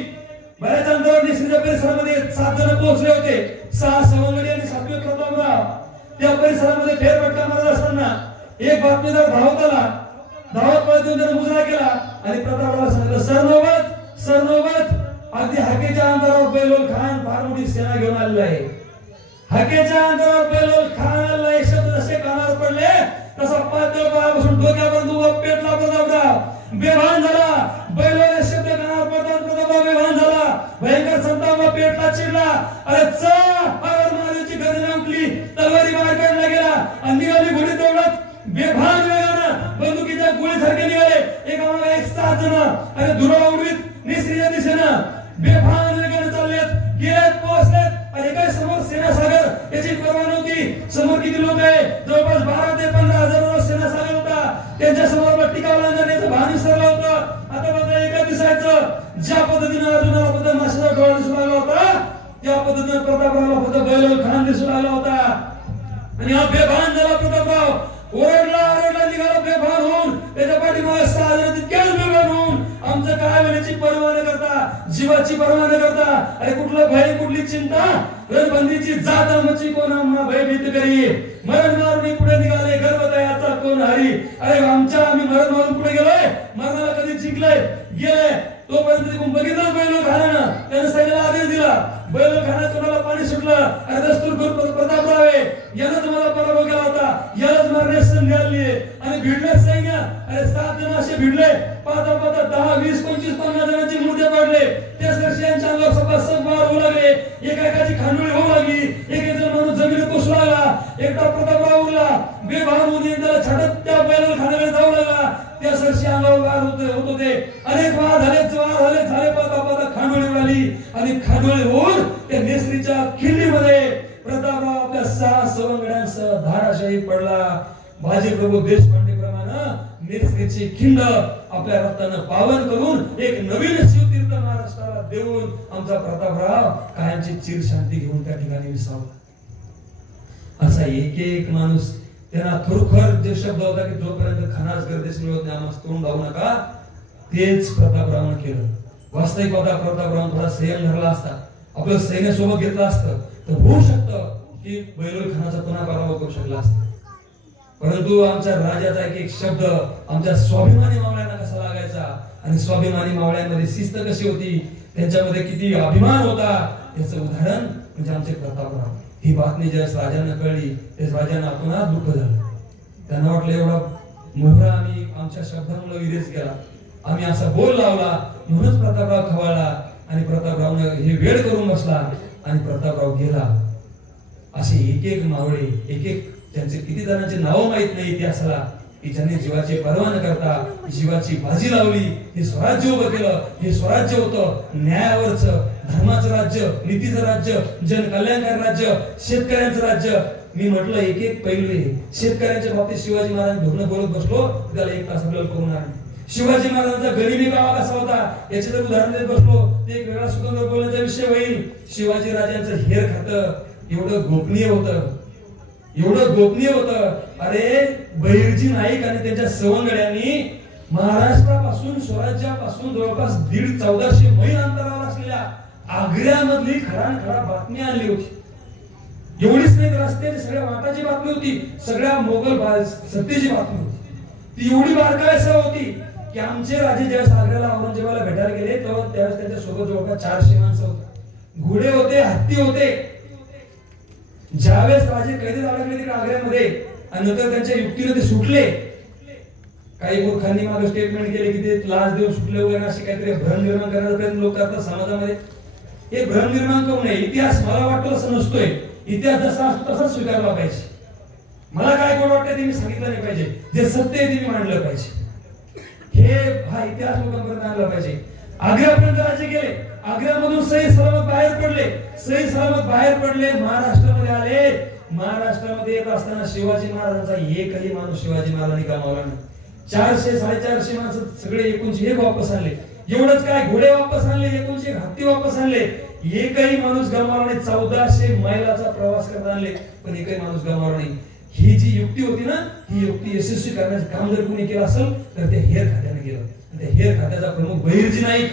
बऱ्याच अंतरावर नेसरीच्या परिसरामध्ये 7 जण पोहोचले होते. 6 सवंगडी आणि 7वे प्रतापराव त्या परिसरामध्ये फेरफटका मारत असताना एक बातमीदार धावत आला. धावत पळत येऊन त्याने मुजरा केला आणि प्रतापरावला सांगितलं, सरनोबत सरनोबत, अगदी हाकेच्या अंतरावर बैलोल खान फार मोठी सेना घेऊन आलेला आहे. हाकेच्या अंतरावर बैलोल खान आलेला आहे. शब्द जसे कानावर पडले तसा पातळ पायापासून डोक्यापर्यंत उभा पेटला प्रतापराव. बेभान झाला. बैलोल शब्द कानावर पडताच प्रतापराव बेभान झाला. भयंकर संताप पेटला, चिडला. अरे चा हर महादेवची गर्जना उठली. तलवारी बाहेर काढला गेला आणि निघाली घोडी दौडत बेभान वेगानं बंदुकीच्या गोळीसारखे निघाले. एका मागे एक 7 जण आणि धुरळा उडवीत नेसरीच्या दिशेनं बेभान वेगाने चाललेत. गेलेत, पोहोचलेत आणि एका समोर सेनासागर याची पर्वा नव्हती. समोर किती लोक आहे? जवळपास 12 ते 15 हजार सेनासागर होता. त्यांच्या समोर टिकाव लावण्याचं भान विसरलं होतं. आता मात्र एका दिसायचं ज्या पद्धतीने अर्जुनाला फक्त माशाचा डोळा दिसू लागला होता, त्या पद्धतीने प्रतापरावला फक्त बैलोल खान दिसू लागला होता. आणि हा बेभान झाला प्रतापराव. ओरडला निघाला बेभान होऊन. त्याच्या पाठीमागे 6 जण तितक्याच बेभान होऊन आमचं काय होण्याची पर्वा न करता, जीवाची पर्वा न करता, अरे कुठलं भय, कुठली चिंता, रणबंदीची जात आमची कोण आम्हा भयभीत करी. मरण मारून पुढे निघाले, गर्भदयाचा कोण हरी. अरे आम्ही मरण मारून पुढे गेलोय, मरणाला कधी जिंकलोय गेलोय. तोपर्यंत बघितलं बैलोल खानानं. त्याने सैन्याला आदेश दिला, बैलोल खानात तुम्हाला पाणी सुटलं. अरे दस्तूर प्रतापराव आहे, यानं तुम्हाला पराभव केला होता, यालाच मारण्यास संधी आली आणि भिडले सैन्य. अरे 7 जण असे भिडले. पाहता 10, 20, 25, 50 जणांची मूर्ती पडले. त्या सरसेनांच्या अंगावर सपासप वार होऊ लागले. एकाची खांडोळी होऊ लागली. एक जण माणूस जमिनीत कोसळू लागला. एकटा प्रतापराव उरला. बेभान होऊन त्याला छाटत त्या बैलोल खानाकडे जाऊ लागला. त्या सरशी अंगावर वार होत होते. अनेक वार झाले पाहता खांडोळी उडाली आणि खांडोळी होऊन त्या नेसरीच्या खिल्लीमध्ये प्रतापराव आपल्या 6 सवंगड्यांसह धाराशाही पडला. बाजीप्रभू देशपांडे प्रमाणे नेसरीची खिंड आपल्या रक्तानं पावन करून एक नवीन शिवतीर्थ महाराष्ट्राला देऊन आमचा प्रतापराव कायमची चिर शांती घेऊन त्या ठिकाणी विसावला. असा एक एक माणूस त्यांना खरोखर जे शब्द होता की जोपर्यंत खनाज गर्देश मिळत नाही आम्हाला तोंड लावू नका, तेच प्रतापरावनं केलं. वास्तविक होता प्रतापराव थोडा संयम धरला असता, आपलं सैन्य सोबत घेतलं असतं तर होऊ शकतं की बैलोल खानाचा पुन्हा पराभव करू शकला असता. परंतु आमच्या राजाचा एक एक शब्द आमच्या स्वाभिमानी मावळ्यांना कसा लागायचा आणि स्वाभिमानी मावळ्यांमध्ये शिस्त कशी होती, त्यांच्यामध्ये किती अभिमान होता, याचं उदाहरण म्हणजे आमचे प्रतापराव. ही बातमी ज्यावेळेस राजांना कळली त्याच राजांना पुन्हा दुःख झालं. त्यांना वाटलं एवढा मोहरा आम्ही आमच्या शब्दांमुळे विरेज केला, आम्ही असा बोल लावला म्हणूनच प्रतापराव खवळला आणि प्रतापरावनं हे वेळ करून बसला आणि प्रतापराव गेला. असे एक एक मावळे, एक एक त्यांचे किती जणांचे नाव माहित नाही इतिहासाला, की ज्यांनी जीवाची पर्वा न करता जीवाची बाजी लावली, हे स्वराज्य उभं केलं. हे स्वराज्य होतं न्यायावरचं, धर्माचं राज्य, नीतीचं राज्य, जनकल्याणकारी राज्य, शेतकऱ्यांचं राज्य. मी म्हटलं एक एक पैलू आहे. शेतकऱ्यांच्या बाबतीत शिवाजी महाराज धोरण बोलत बसलो त्याला एक तास आपल्याला करून नाही. शिवाजी महाराजांचा गरीबी गावा कसा होता याचे जर उदाहरण देत बसलो ते एक वेगळा स्वतंत्र बोलण्याचा विषय होईल. शिवाजी राजांचं हेर खातं एवढं गोपनीय होतं, एवढं गोपनीय होतं. अरे बहिर्जी नाईक आणि त्यांच्या सवंगड्यांनी महाराष्ट्रापासून स्वराज्यापासून जवळपास 1400 मैल अंतरावर असलेल्या आग्र्यामधली खडानखडा बातमी आणली होती. एवढीच नाही, रस्त्याची सगळ्या वाटाची बातमी होती, सगळ्या मोगल सत्तेची बातमी होती. ती एवढी बारकाईसर होती की आमचे राजे ज्यावेळेस आग्र्याला औरंगजेबाला भेटायला गेले तेव्हा त्यावेळेस त्यांच्या सोबत जवळपास 400 माणसं होती, घोडे होते, हत्ती होते. ज्यावेळेस राजे कैदेत अडकले तिकडे आग्र्यामध्ये आणि नंतर त्यांच्या युक्तीने ते सुटले, काही मूर्खांनी मागे स्टेटमेंट केले की ते लाच देऊन सुटले वगैरे असे काहीतरी भ्रम निर्माण करण्याचा प्रयत्न लोक करतात समाजामध्ये. हे भ्रम निर्माण करू नये. इतिहास मला वाटतं असं नसतोय, इतिहास जसा असतो तसाच स्वीकारला पाहिजे. मला काय गोड वाटतं ते मी सांगितलं नाही पाहिजे, जे सत्य आहे ते मी मांडलं पाहिजे. हे हा इतिहास लोकांपर्यंत आणला पाहिजे. आग्र्यापर्यंत राजे गेले, आग्र्यामधून सही सलामत बाहेर पडले, सही सलामत बाहेर पडले, महाराष्ट्रामध्ये आले. महाराष्ट्रामध्ये येत असताना शिवाजी महाराजांचा एकही माणूस शिवाजी महाराजांनी गमावला नाही. 400-450 माणसं सगळे एकूणचे एक वापस आणले. एवढंच काय, घोडे वापस आणले, एकूणचे हत्ती वापस आणले, एकही माणूस गमावला नाही. 1400 मैलाचा प्रवास करता आणले पण एकही माणूस गमावला नाही. ही जी युक्ती होती ना, ही युक्ती यशस्वी करण्याचं काम जर कोणी केलं असेल तर ते हेर खात्याने केलं. त्या हेर खात्याचा प्रमुख बहिर्जी नाईक,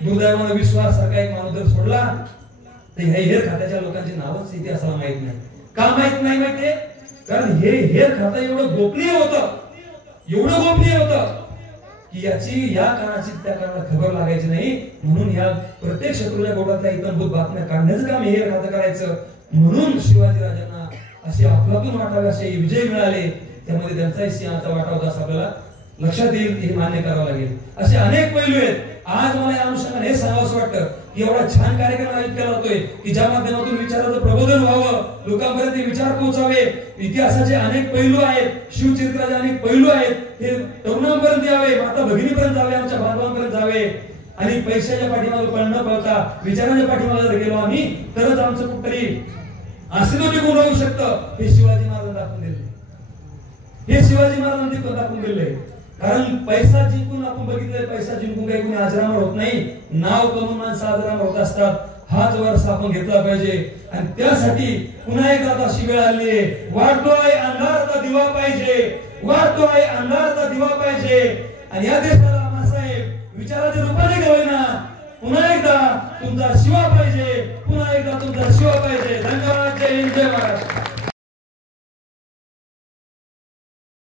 दुर्दैवाने विश्वास सारखा एक माणूस जर सोडला तर हे हेर खात्याच्या लोकांची नावच इतिहासाला माहित नाही. का माहित नाही माहितीये? कारण हे हेर खातं एवढं गोपनीय होतं, एवढं गोपनीय होतं की याची या कानाची त्या कानाला खबर लागायची नाही. म्हणून या प्रत्येक शत्रूच्या गोटातल्या इतंभूत बातम्या काढण्याचं काम हेर खातं करायचं. म्हणून शिवाजी राजांना असे अफलातून वाटावे, असे विजय मिळाले, त्यामध्ये त्यांचाही सिंहाचा वाटा होता असं आपल्याला लक्षात येईल, हे मान्य करावं लागेल. असे अनेक पैलू आहेत. आज मला या अनुषंगाने हे सांगावंसं वाटतं की एवढा छान कार्यक्रम आयोजित केला जातोय की ज्या माध्यमातून विचाराचं प्रबोधन व्हावं, लोकांपर्यंत विचार पोहोचावे. इतिहासाचे अनेक पैलू आहेत, शिवचरित्राचे अनेक पैलू आहेत, हे तरुणांपर्यंत यावे, माता भगिनीपर्यंत जावे, आमच्या बांधवांपर्यंत जावे. आणि पैशाच्या पाठीमागे पण न पळता विचारांच्या पाठीमागे जर गेलो आम्ही तरच आमचं कुठतरी अस्तित्व टिकून राहू शकतं. हे शिवाजी महाराजांनी दाखवून दिले, हे शिवाजी महाराजांनी दाखवून दिले. कारण पैसा जिंकून आपण बघितलंय, पैसा जिंकून काही कोणी आजरामर होत नाही, नाव कमवून माणसं आजरामर होत असतात. हाच वारसा आपण घेतला पाहिजे. आणि त्यासाठी पुन्हा एकदा अशी वेळ आली आहे, वाढतोय अंधाराचा दिवा पाहिजे, वाढतोय अंधाराचा दिवा पाहिजे. आणि या देशाला मासाहेब विचाराच्या रूपाने घेऊन पुन्हा एकदा तुमचा शिवा पाहिजे, पुन्हा